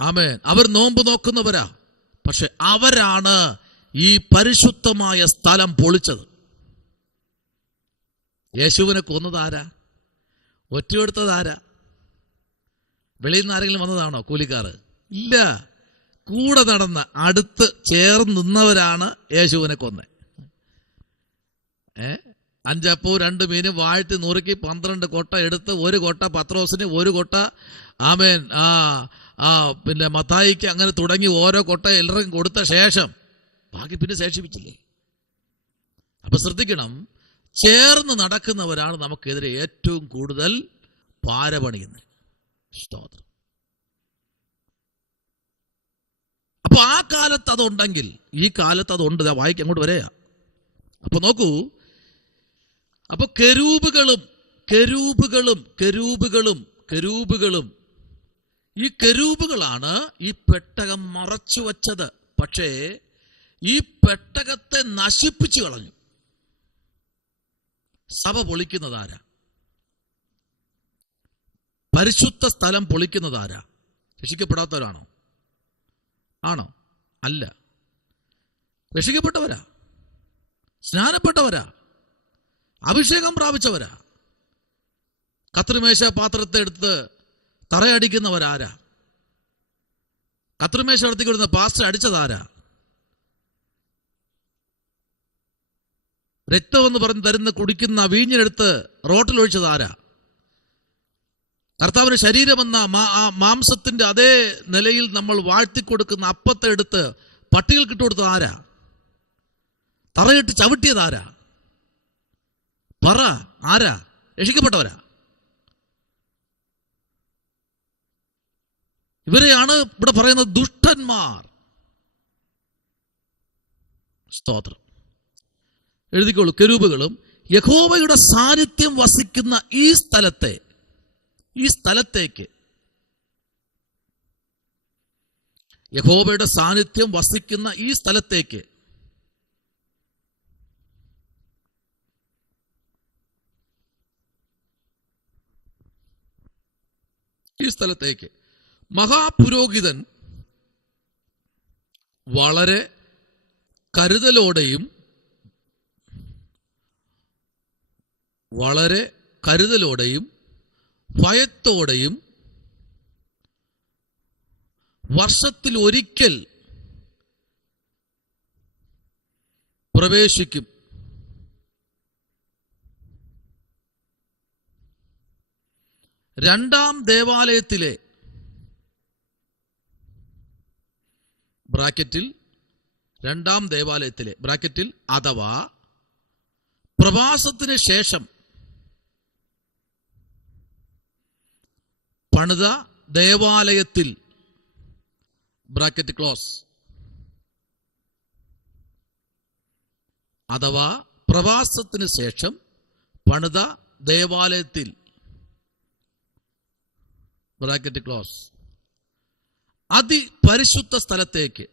ആമേൻ. അവർ നോമ്പ് നോക്കുന്നവരാ. പക്ഷെ അവരാണ് ഈ പരിശുദ്ധമായ സ്ഥലം പൊളിച്ചത്. യേശുവിനെ കൊന്നതാരാ? ഒറ്റയെടുത്തതാരാ? വെളിയിൽ നിന്ന് ആരെങ്കിലും വന്നതാണോ കൂലിക്കാർ? ഇല്ല. കൂടെ നടന്ന അടുത്ത് ചേർന്ന് നിന്നവരാണ് യേശുവിനെ കൊന്നെ. 5 അപ്പവും 2 മീനും വാഴ്ത്തി നുറുക്കി 12 കൊട്ട എടുത്ത്, 1 കൊട്ട പത്രോസിന്, 1 കൊട്ട ആമേൻ പിന്നെ മത്തായിക്ക് അങ്ങനെ തുടങ്ങി ഓരോ കൊട്ട എല്ലാവർക്കും കൊടുത്ത ശേഷം ബാക്കി പിന്നെ ശേഷിപ്പിച്ചില്ലേ? അപ്പൊ ശ്രദ്ധിക്കണം, ചേർന്ന് നടക്കുന്നവരാണ് നമുക്കെതിരെ ഏറ്റവും കൂടുതൽ പാരപണിയുന്നത്. സ്തോത്രം. അപ്പൊ ആ കാലത്ത് അതുണ്ടെങ്കിൽ ഈ കാലത്ത് അതുണ്ട്. വായിക്ക്, അങ്ങോട്ട് വരെയാ. അപ്പൊ നോക്കൂ, അപ്പൊ കെരൂബുകളും ഈ കെരൂബുകളാണ് ഈ പെട്ടകം മറച്ചു വച്ചത്. പക്ഷേ ഈ പെട്ടകത്തെ നശിപ്പിച്ചു കളഞ്ഞു. സഭ പൊളിക്കുന്നതാരാ? പരിശുദ്ധ സ്ഥലം പൊളിക്കുന്നതാരാ? രക്ഷിക്കപ്പെടാത്തവരാണോ? ആണോ? അല്ല, രക്ഷിക്കപ്പെട്ടവരാ, സ്നാനപ്പെട്ടവരാ, അഭിഷേകം പ്രാപിച്ചവരാ. കത്രിമേശ പാത്രത്തെ എടുത്ത് തറയടിക്കുന്നവരാരാ? കത്രിമേശ എടുത്തിക്കൊടുന്ന പാസ്റ്റർ അടിച്ചതാരാ? രക്തമെന്ന് പറഞ്ഞ് തരുന്ന കുടിക്കുന്ന വീഞ്ഞിനെടുത്ത് റോട്ടിലൊഴിച്ചതാരാ? കർത്താവിന് ശരീരമെന്ന മാംസത്തിന്റെ അതേ നിലയിൽ നമ്മൾ വാഴ്ത്തിക്കൊടുക്കുന്ന അപ്പത്തെ എടുത്ത് പട്ടികൾക്ക് ഇട്ടുകൊടുത്തത് ആരാ? തറയിട്ട് ചവിട്ടിയതാരാ? പറ, ആരാ? രക്ഷിക്കപ്പെട്ടവരാ. ഇവരെയാണ് ഇവിടെ പറയുന്നത് ദുഷ്ടന്മാർ. സ്തോത്രം. എഴുതിക്കോളൂ, കെരൂബുകളും യഹോവയുടെ സാന്നിധ്യം വസിക്കുന്ന ഈ സ്ഥലത്തേക്ക് യഹോവയുടെ സാന്നിധ്യം വസിക്കുന്ന ഈ സ്ഥലത്തേക്ക് മഹാപുരോഹിതൻ വളരെ കരുതലോടെയും ഭയത്തോടെയും വർഷത്തിൽ ഒരിക്കൽ പ്രവേശിക്കും. രണ്ടാം ദേവാലയത്തിലെ ബ്രാക്കറ്റിൽ അഥവാ പ്രവാസത്തിന് ശേഷം പണിത ദേവാലയത്തിൽ ബ്രാക്കറ്റ് ക്ലോസ് അഥവാ പ്രവാസത്തിന് ശേഷം പണിത ദേവാലയത്തിൽ ബ്രാക്കറ്റ് ക്ലോസ് അതിപരിശുദ്ധ സ്ഥലത്തേക്ക്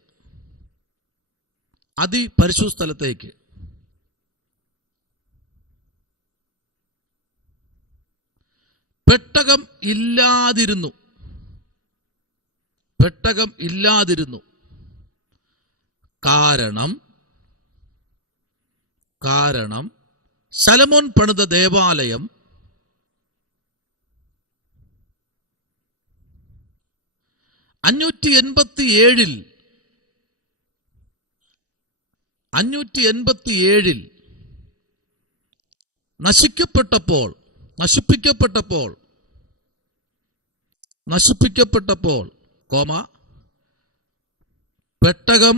പെട്ടകം ഇല്ലാതിരുന്നു. കാരണം ശലോമോൻ പണിത ദേവാലയം 587 നശിപ്പിക്കപ്പെട്ടപ്പോൾ പെട്ടകം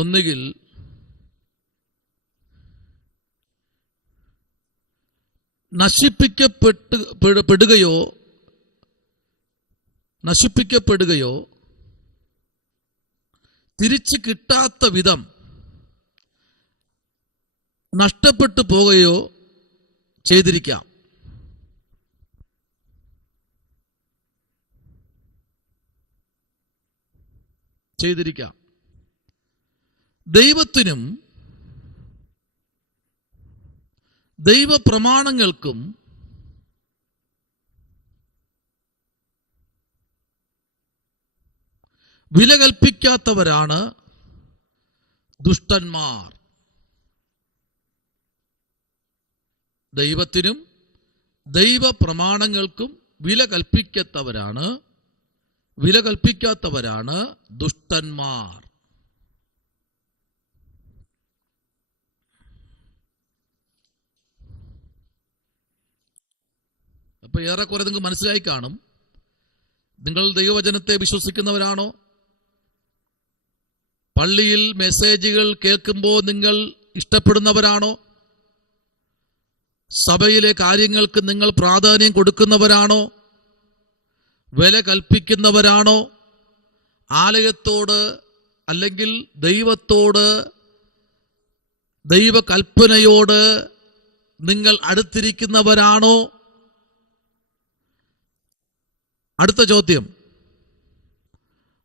ഒന്നുകിൽ നശിപ്പിക്കപ്പെടുകയോ തിരിച്ചു കിട്ടാത്ത വിധം നഷ്ടപ്പെട്ടു പോകുകയോ ചെയ്തിരിക്കാം. ദൈവത്തിനും ദൈവപ്രമാണങ്ങൾക്കും വില കൽപ്പിക്കാത്തവരാണ് ദുഷ്ടന്മാർ. ദൈവത്തിനും ദൈവപ്രമാണങ്ങൾക്കും വില കൽപ്പിക്കാത്തവരാണ് ദുഷ്ടന്മാർ. അപ്പൊ ഏറെക്കുറെ നിങ്ങൾക്ക് മനസ്സിലായി കാണും. നിങ്ങൾ ദൈവവചനത്തെ വിശ്വസിക്കുന്നവരാണോ? പള്ളിയിൽ മെസ്സേജുകൾ കേൾക്കുമ്പോൾ നിങ്ങൾ ഇഷ്ടപ്പെടുന്നവരാണോ? സഭയിലെ കാര്യങ്ങൾക്ക് നിങ്ങൾ പ്രാധാന്യം കൊടുക്കുന്നവരാണോ? വില കൽപ്പിക്കുന്നവരാണോ? ആലയത്തോട് അല്ലെങ്കിൽ ദൈവത്തോട്, ദൈവകൽപ്പനയോട് നിങ്ങൾ അടുത്തിരിക്കുന്നവരാണോ? അടുത്ത ചോദ്യം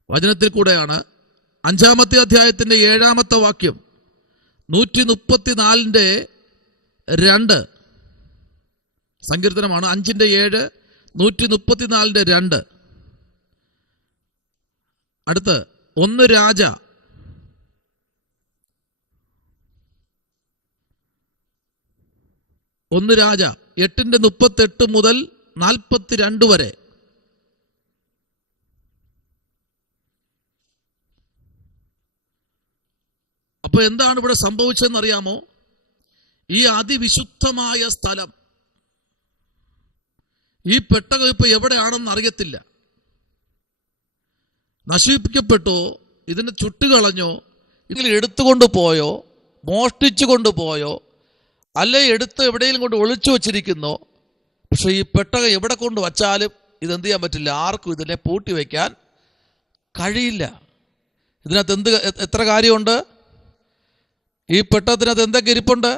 വചനത്തിൽ കൂടെയാണ്. 5-ാമത്തെ അധ്യായത്തിന്റെ 7-ാമത്തെ വാക്യം, 134:2 സങ്കീർത്തനമാണ്. 5:7, 134:2. അടുത്ത് 1 രാജ 8:38 മുതൽ 42 വരെ. അപ്പൊ എന്താണ് ഇവിടെ സംഭവിച്ചതെന്നറിയാമോ? ഈ അതിവിശുദ്ധമായ സ്ഥലം, ഈ പെട്ടകം ഇപ്പൊ എവിടെയാണെന്ന് അറിയത്തില്ല. നശിപ്പിക്കപ്പെട്ടോ, ഇതിനെ ചുട്ടുകളഞ്ഞോ, ഇതിൽ എടുത്തുകൊണ്ട് പോയോ, മോഷ്ടിച്ചു കൊണ്ടുപോയോ, അല്ലെ എടുത്ത് എവിടെയെങ്കിലും കൊണ്ട് ഒളിച്ചു വച്ചിരിക്കുന്നോ. പക്ഷെ ഈ പെട്ടകം എവിടെ കൊണ്ട് വച്ചാലും ഇതെന്ത് ചെയ്യാൻ പറ്റില്ല, ആർക്കും ഇതിനെ പൂട്ടി വയ്ക്കാൻ കഴിയില്ല. ഇതിനകത്ത് എത്ര കാര്യമുണ്ട്? ഈ പെട്ടകത്തിനകത്ത് എന്തൊക്കെ ഇരിപ്പുണ്ട്?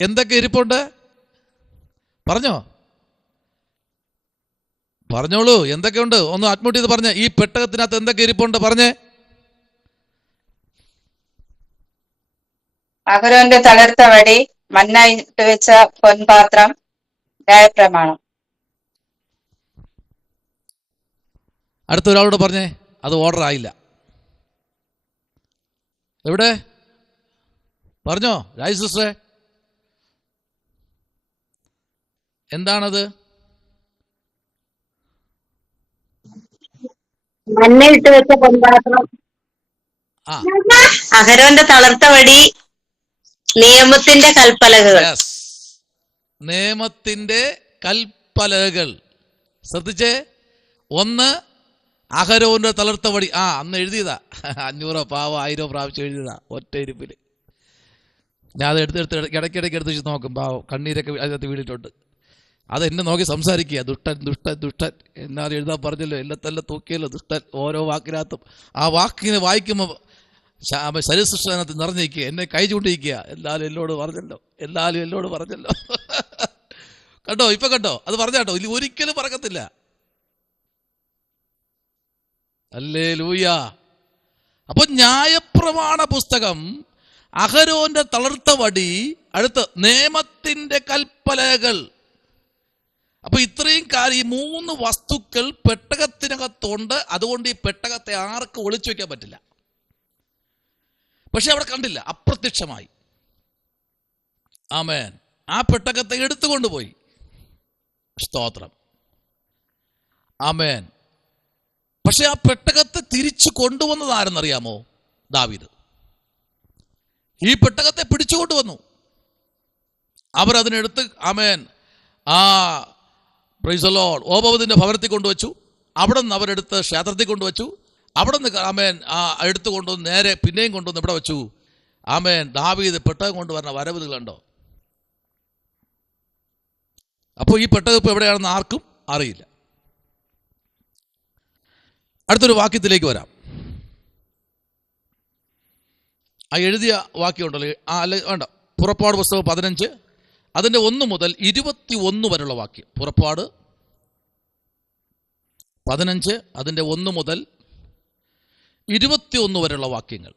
എന്തൊക്കെ ഇരിപ്പുണ്ട്? പറഞ്ഞോളൂ, എന്തൊക്കെയുണ്ട്? ഒന്ന് അഡ്മിറ്റ് ചെയ്ത് പറഞ്ഞേ. ഈ പെട്ടകത്തിനകത്ത് എന്തൊക്കെ ഇരിപ്പുണ്ട്? പറഞ്ഞേ. അഹരോന്റെ തളിർത്ത വടി, മന്ന ഇട്ട് വെച്ച പൊൻപാത്രം, ന്യായപ്രമാണം. അടുത്ത ഒരാളോട് പറഞ്ഞേ. അത് ഓർഡർ ആയില്ല. എവിടെ? പറഞ്ഞോ രാജ് സിസ്റ്ററെ, എന്താണത്? മന്ന ഇട്ട് വെച്ച പൊൻപാത്രം, അഹരോന്റെ തളിർത്ത വടി, നിയമത്തിന്റെ കൽപ്പലകകൾ. നിയമത്തിന്റെ കൽപ്പലകകൾ. ശ്രദ്ധിച്ചേ. 1 അഹരോന്റെ തളിർത്ത വടി. അന്ന് എഴുതിയതാ. 500 പാവം 1000 പ്രാവശ്യം എഴുതിയതാ ഒറ്റ ഇരിപ്പില്. ഞാൻ അത് എടുത്ത് ഇടയ്ക്കിടയ്ക്ക് എടുത്ത് വെച്ച് നോക്കും. പാവം കണ്ണീരൊക്കെ അതിനകത്ത് വീണിട്ടുണ്ട്. അത് എന്നെ നോക്കി സംസാരിക്കുക. ദുഷ്ടൻ ദുഷ്ടൻ ദുഷ്ടൻ എന്നാലും എഴുതാൻ പറഞ്ഞല്ലോ, എല്ലത്തെല്ലാം തൂക്കിയല്ലോ ദുഷ്ടൻ. ഓരോ വാക്കിനകത്തും ആ വാക്കിനെ വായിക്കുമ്പോൾ ശരീരസൃഷ്ടനകത്ത് നിറഞ്ഞിരിക്കുക. എന്നെ കൈ ചൂണ്ടിരിക്കുക. എല്ലാവരും എന്നോട് പറഞ്ഞല്ലോ. കണ്ടോ? ഇപ്പൊ കണ്ടോ? അത് പറഞ്ഞാട്ടോ. ഇല്ല, ഒരിക്കലും പറക്കത്തില്ല. ഹല്ലേലൂയ. അപ്പൊ ന്യായപ്രമാണ പുസ്തകം, അഹരോന്റെ തളിർത്ത വടി, അടുത്ത് നിയമത്തിന്റെ കൽപ്പലകൾ. അപ്പൊ ഇത്രയും കാര്യം, ഈ 3 വസ്തുക്കൾ പെട്ടകത്തിനകത്തുണ്ട്. അതുകൊണ്ട് ഈ പെട്ടകത്തെ ആർക്കും ഒളിച്ചു വെക്കാൻ പറ്റില്ല. പക്ഷെ അവിടെ കണ്ടില്ല, അപ്രത്യക്ഷമായി. ആമേൻ. ആ പെട്ടകത്തെ എടുത്തുകൊണ്ടുപോയി. സ്തോത്രം. ആമേൻ. പക്ഷെ ആ പെട്ടകത്തെ തിരിച്ചു കൊണ്ടുവന്നത് ആരെന്നറിയാമോ? ദാവീദ്. ഈ പെട്ടകത്തെ പിടിച്ചുകൊണ്ടുവന്നു. അവരതിനെടുത്ത് ആമേൻ പ്രൈസ് ദി ലോർഡ് ഓബോദിന്റെ ഭവനത്തിൽ കൊണ്ടുവച്ചു. അവിടെ നിന്ന് അവരെടുത്ത് ക്ഷേത്രത്തിൽ കൊണ്ടുവച്ചു. അവിടെ നിന്ന് ആമേൻ എടുത്തു കൊണ്ടുവന്ന് നേരെ പിന്നെയും കൊണ്ടുവന്ന് ഇവിടെ വെച്ചു. ആമേൻ. ദാവീദ് പെട്ടകം കൊണ്ടുവരുന്ന വരവുകൾ കണ്ടോ? അപ്പോൾ ഈ പെട്ടകം ഇപ്പോൾ എവിടെയാണെന്ന് ആർക്കും അറിയില്ല. അടുത്തൊരു വാക്യത്തിലേക്ക് വരാം. ആ എഴുതിയ വാക്യമുണ്ടല്ലോ, അല്ല വേണ്ട, പുറപ്പാട് പുസ്തകം 15 അതിൻ്റെ 1 മുതൽ 21 വരെയുള്ള വാക്യം. പുറപ്പാട് 15 അതിൻ്റെ 1 മുതൽ 21 വരെയുള്ള വാക്യങ്ങൾ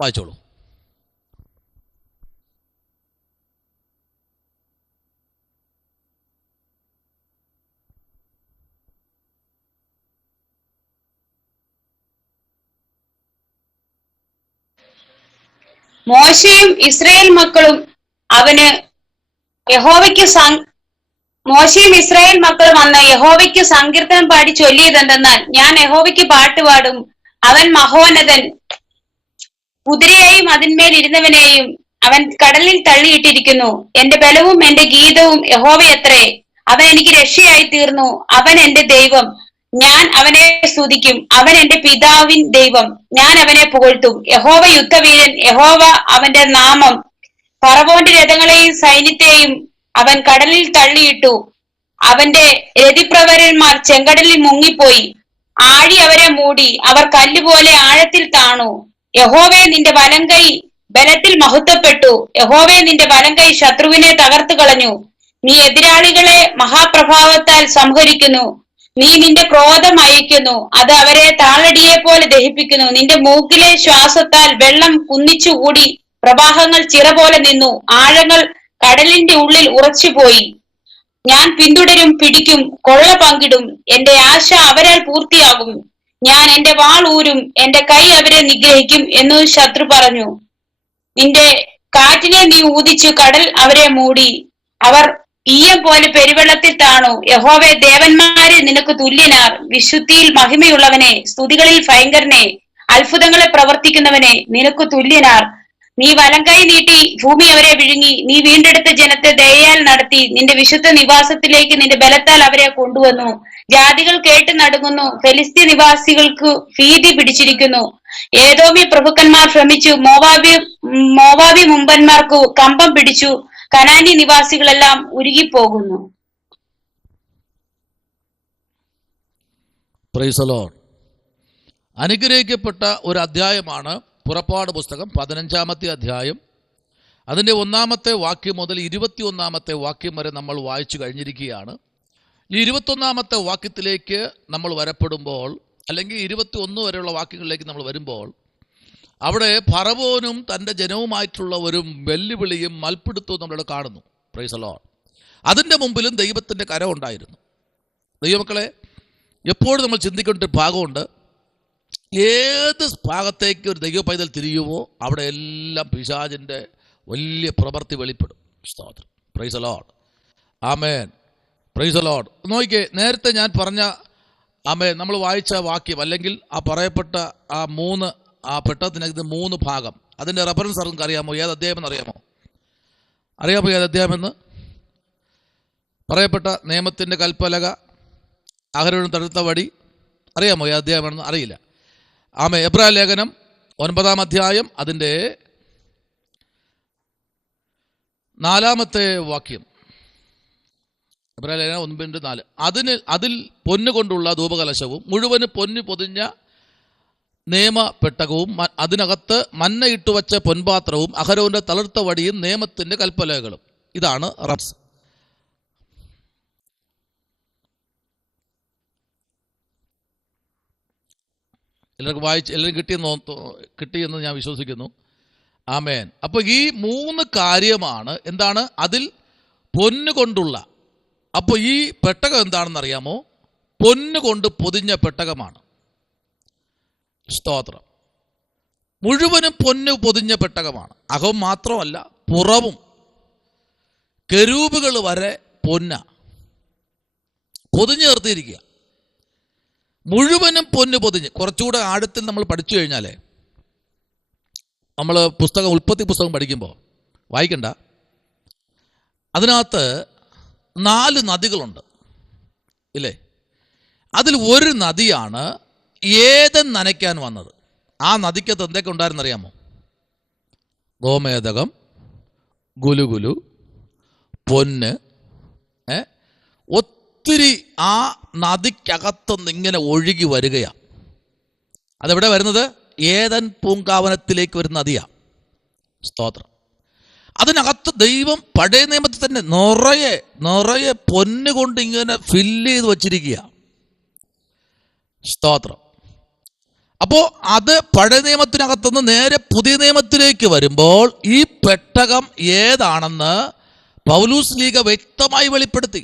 വായിച്ചോളൂ. മോശയും ഇസ്രായേൽ മക്കളും അന്ന് യഹോവയ്ക്ക് സങ്കീർത്തനം പാടി ചൊല്ലിയതെന്തെന്നാൽ, ഞാൻ യഹോവയ്ക്ക് പാട്ടുപാടും, അവൻ മഹോന്നതൻ, കുതിരയെയും അതിന്മേൽ ഇരുന്നവനെയും അവൻ കടലിൽ തള്ളിയിട്ടിരിക്കുന്നു. എന്റെ ബലവും എന്റെ ഗീതവും യഹോവയത്രേ. അവൻ എനിക്ക് രക്ഷയായി തീർന്നു. അവൻ എന്റെ ദൈവം, ഞാൻ അവനെ സ്തുതിക്കും. അവൻ എന്റെ പിതാവിൻ ദൈവം, ഞാൻ അവനെ പുകഴ്ത്തും. യഹോവ യുദ്ധവീരൻ, യഹോവ അവന്റെ നാമം. ഫറവോന്റെ രഥങ്ങളെയും സൈന്യത്തെയും അവൻ കടലിൽ തള്ളിയിട്ടു. അവന്റെ രതിപ്രവരന്മാർ ചെങ്കടലിൽ മുങ്ങിപ്പോയി. ആഴി അവരെ മൂടി, അവർ കല്ലുപോലെ ആഴത്തിൽ താണു. യഹോവേ, നിന്റെ വലങ്കൈ ബലത്തിൽ മഹത്വപ്പെട്ടു. യഹോവേ, നിന്റെ വലങ്കൈ ശത്രുവിനെ തകർത്തു കളഞ്ഞു. നീ എതിരാളികളെ മഹാപ്രഭാവത്താൽ സംഹരിക്കുന്നു. നീ നിന്റെ ക്രോധം അയക്കുന്നു, അത് അവരെ താളടിയെ പോലെ ദഹിപ്പിക്കുന്നു. നിന്റെ മൂക്കിലെ ശ്വാസത്താൽ വെള്ളം കുന്നിച്ചുകൂടി, പ്രവാഹങ്ങൾ ചിറ പോലെ നിന്നു. ആഴങ്ങൾ കടലിന്റെ ഉള്ളിൽ ഉറച്ചുപോയി. ഞാൻ പിന്തുടരും, പിടിക്കും, കൊള്ള പങ്കിടും. എന്റെ ആശ അവരാൽ പൂർത്തിയാകും. ഞാൻ എന്റെ വാൾ ഊരും, എന്റെ കൈ അവരെ നിഗ്രഹിക്കും എന്നു ശത്രു പറഞ്ഞു. നിന്റെ കാറ്റിനെ നീ ഊതിച്ചു, കടൽ അവരെ മൂടി. അവർ ഈയം പോലെ പെരുവെള്ളത്തിൽ താണു. യഹോവേ, ദേവന്മാരെ നിനക്ക് തുല്യനാർ. വിശുദ്ധിയിൽ മഹിമയുള്ളവനെ, സ്തുതികളിൽ ഭയങ്കരനെ, അത്ഭുതങ്ങളെ പ്രവർത്തിക്കുന്നവനെ, നിനക്ക് തുല്യനാർ. നീ വലങ്കൈ നീട്ടി ഭൂമി അവരെ വിഴുങ്ങി. നീ വീണ്ടെടുത്ത ജനത്തെ ദയയാൽ നടത്തി. നിന്റെ വിശുദ്ധ നിവാസത്തിലേക്ക് നിന്റെ ബലത്താൽ അവരെ കൊണ്ടുവന്നു. ജാതികൾ കേട്ട് നടുങ്ങുന്നു, ഫെലിസ്ത്യ നിവാസികൾക്ക് ഭീതി പിടിച്ചിരിക്കുന്നു. ഏദോമി പ്രഭുക്കന്മാർ ഭ്രമിച്ചു, മോവാബി മുമ്പന്മാർക്ക് കമ്പം പിടിച്ചു. കനാനി നിവാസികളെല്ലാം ഉരുകിപ്പോകുന്നു. Praise the Lord. അനുഗ്രഹിക്കപ്പെട്ട ഒരു അധ്യായമാണ് പുറപ്പാട് പുസ്തകം 15-ാമത്തെ അധ്യായം. അതിൻ്റെ 1-ാമത്തെ വാക്യം മുതൽ 21-ാമത്തെ വാക്യം വരെ നമ്മൾ വായിച്ചു കഴിഞ്ഞിരിക്കുകയാണ്. ഈ 21-ാമത്തെ വാക്യത്തിലേക്ക് നമ്മൾ വരപ്പെടുമ്പോൾ, അല്ലെങ്കിൽ 21 വരെയുള്ള വാക്യങ്ങളിലേക്ക് നമ്മൾ വരുമ്പോൾ, അവിടെ ഫറവോനും തൻ്റെ ജനവുമായിട്ടുള്ള ഒരു വെല്ലുവിളിയും മൽപ്പിടുത്തവും നമ്മളിവിടെ കാണുന്നു. Price the Lord. അതിൻ്റെ മുമ്പിലും ദൈവത്തിൻ്റെ കരം ഉണ്ടായിരുന്നു. ദൈവമക്കളെ, എപ്പോഴും നമ്മൾ ചിന്തിക്കേണ്ട ഒരു ഭാഗമുണ്ട്. ഏത് ഭാഗത്തേക്ക് ഒരു ദൈവ പൈതൽ തിരിയുമോ അവിടെ എല്ലാം പിശാചിൻ്റെ വലിയ പ്രവൃത്തി വെളിപ്പെടും. സ്തോത്രം. Price the Lord. Amen. Price the Lord. നോക്കിക്കേ, നേരത്തെ ഞാൻ പറഞ്ഞ ആമേൻ നമ്മൾ വായിച്ച വാക്യം, അല്ലെങ്കിൽ ആ പറയപ്പെട്ട ആ പെട്ടകത്തിനകത്ത് 3 ഭാഗം, അതിൻ്റെ റെഫറൻസ് ആർക്കും അറിയാമോ? ഏത് അധ്യായമെന്ന് അറിയാമോ? അറിയാമോ ഏത് അധ്യായമെന്ന്? പറയപ്പെട്ട നിയമത്തിൻ്റെ കൽപ്പലക, അഹരോൻ തടുത്ത വടി, അറിയാമോ ഏത് അധ്യായമാണെന്ന്? അറിയില്ല. ആമേ. എബ്രായ ലേഖനം 9-ാം അധ്യായം അതിൻ്റെ 4-ാമത്തെ വാക്യം. എബ്രായ ലേഖനം 9:4. അതിൽ പൊന്നു കൊണ്ടുള്ള ധൂപകലശവും മുഴുവന് പൊന്നു പൊതിഞ്ഞ നിയമ പെട്ടകവും അതിനകത്ത് മന്ന ഇട്ടുവച്ച പൊൻപാത്രവും അഹരോന്റെ തളിർത്ത വടിയും നിയമത്തിന്റെ കൽപ്പലകളും. ഇതാണ് റബ്സ്. എല്ലാവർക്കും കിട്ടിയെന്ന് ഞാൻ വിശ്വസിക്കുന്നു. ആമേൻ. അപ്പോൾ ഈ 3 കാര്യമാണ് എന്താണ്? അതിൽ പൊന്നു കൊണ്ടുള്ള. അപ്പോൾ ഈ പെട്ടകം എന്താണെന്ന് അറിയാമോ? പൊന്നു കൊണ്ട് പൊതിഞ്ഞ പെട്ടകമാണ്. സ്തോത്രം. മുഴുവനും പൊന്നു പൊതിഞ്ഞ പെട്ടകമാണ്. അകവും മാത്രമല്ല, പുറവും. കെരൂബുകൾ വരെ പൊന്ന പൊതിഞ്ഞു നിർത്തിയിരിക്കുക. മുഴുവനും പൊന്നു പൊതിഞ്ഞ്. കുറച്ചുകൂടെ ആഴത്തിൽ നമ്മൾ പഠിച്ചു കഴിഞ്ഞാലേ, നമ്മൾ ഉൽപ്പത്തി പുസ്തകം പഠിക്കുമ്പോൾ വായിക്കണ്ട, അതിനകത്ത് 4 നദികളുണ്ട് ഇല്ലേ? അതിൽ ഒരു നദിയാണ് ഏദൻ നനയ്ക്കാൻ വന്നത്. ആ നദിക്കകത്ത് എന്തൊക്കെ ഉണ്ടായിരുന്നറിയാമോ? ഗോമേതകം, ഗുലുഗുലു, പൊന്ന്, ഒത്തിരി ആ നദിക്കകത്തുനിന്ന് ഇങ്ങനെ ഒഴുകി വരികയാണ്. അതെവിടെ വരുന്നത്? ഏദൻ പൂങ്കാവനത്തിലേക്ക് വരുന്ന നദിയാണ്. സ്തോത്രം. അതിനകത്ത് ദൈവം പഴയ നിയമത്തിൽ തന്നെ നിറയെ പൊന്ന് കൊണ്ട് ഇങ്ങനെ ഫില്ല് ചെയ്ത് വച്ചിരിക്കുക. സ്തോത്രം. അപ്പോ അത് പഴയ നിയമത്തിനകത്തുനിന്ന് നേരെ പുതിയ നിയമത്തിലേക്ക് വരുമ്പോൾ ഈ പെട്ടകം ഏതാണെന്ന് പൗലൂസ് ലീഗ വ്യക്തമായി വെളിപ്പെടുത്തി.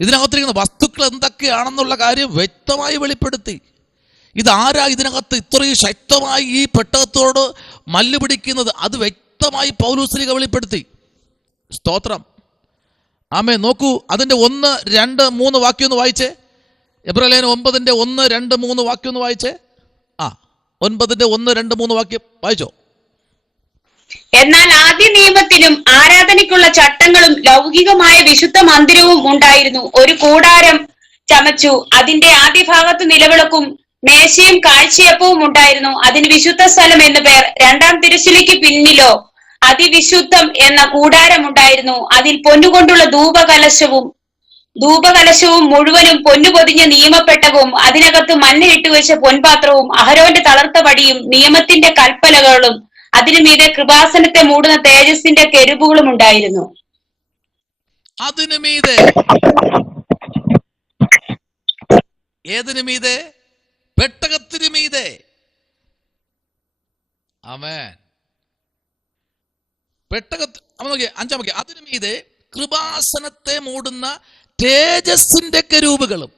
ഇതിനകത്തിരിക്കുന്ന വസ്തുക്കൾ എന്തൊക്കെയാണെന്നുള്ള കാര്യം വ്യക്തമായി വെളിപ്പെടുത്തി. ഇതാരാ ഇതിനകത്ത് ഇത്രയും ശക്തമായി ഈ പെട്ടകത്തോട് മല്ല് പിടിക്കുന്നത്? അത് വ്യക്തമായി പൗലൂസ് ലീഗ വെളിപ്പെടുത്തി. സ്തോത്രം. ആമേ. നോക്കൂ, അതിൻ്റെ 1, 2, 3 വാക്യം ഒന്ന് വായിച്ചേ. എബ്രായ ലേഖനം 9-ന്റെ 1, 2, 3 വാക്യം ഒന്ന് വായിച്ചേ. 9-ന്റെ 1, 2, 3 വാക്യം വായിച്ചോ. എന്നാൽ ആദ്യ നിയമത്തിനും ആരാധനയ്ക്കുള്ള ചട്ടങ്ങളും ലൗകികമായ വിശുദ്ധ മന്ദിരവും ഉണ്ടായിരുന്നു. ഒരു കൂടാരം ചമച്ചു, അതിന്റെ ആദ്യ ഭാഗത്ത് നിലവിളക്കും മേശയും കാഴ്ചയപ്പവും ഉണ്ടായിരുന്നു. അതിന് വിശുദ്ധ സ്ഥലം എന്നു പേർ. രണ്ടാം തിരുശിലയ്ക്ക് പിന്നിലോ അതിവിശുദ്ധം എന്ന കൂടാരം ഉണ്ടായിരുന്നു. അതിൽ പൊന്നുകൊണ്ടുള്ള ധൂപകലശവും മുഴുവനും പൊന്നു പൊതിഞ്ഞ നിയമപ്പെട്ടകവും അതിനകത്ത് മഞ്ഞ ഇട്ടുവെച്ച പൊൻപാത്രവും അഹരോന്റെ തളർത്ത വടിയും നിയമത്തിന്റെ കൽപ്പലകളും അതിനു മീതെ കൃപാസനത്തെ മൂടുന്ന തേജസ്സിന്റെ കെരുബുകളും ഉണ്ടായിരുന്നു. അതിനു മീതെ ഏതിനു മീതെ? പെട്ടകത്തിനു മീതെ. ആമേൻ. അഞ്ചാം വാക്യം. അതിനു മീതെ കൃപാസനത്തെ മൂടുന്ന തേജസ്സിന്റെ കെരൂബുകളും.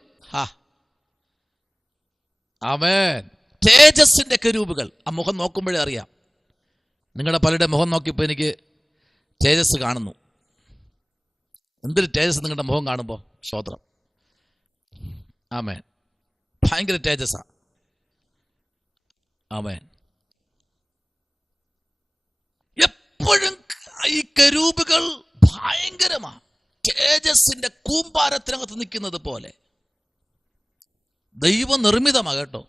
ആമേൻ. തേജസ്സിന്റെ കെരൂബുകൾ. ആ മുഖം നോക്കുമ്പോഴേ അറിയാം. നിങ്ങളുടെ പലരുടെ മുഖം നോക്കിയപ്പോൾ എനിക്ക് തേജസ് കാണുന്നു. എന്തൊരു തേജസ് നിങ്ങളുടെ മുഖം കാണുമ്പോൾ. സ്തോത്രം. ആമേൻ. ഭയങ്കര തേജസ്സാ. ആമേൻ. എപ്പോഴും ഈ കെരൂബുകൾ ഭയങ്കരമാ. തേജസ്സിന്റെ കൂമ്പാരത്തിനകത്ത് നിൽക്കുന്നത് പോലെ. ദൈവനിർമ്മിതമാ കേട്ടോ.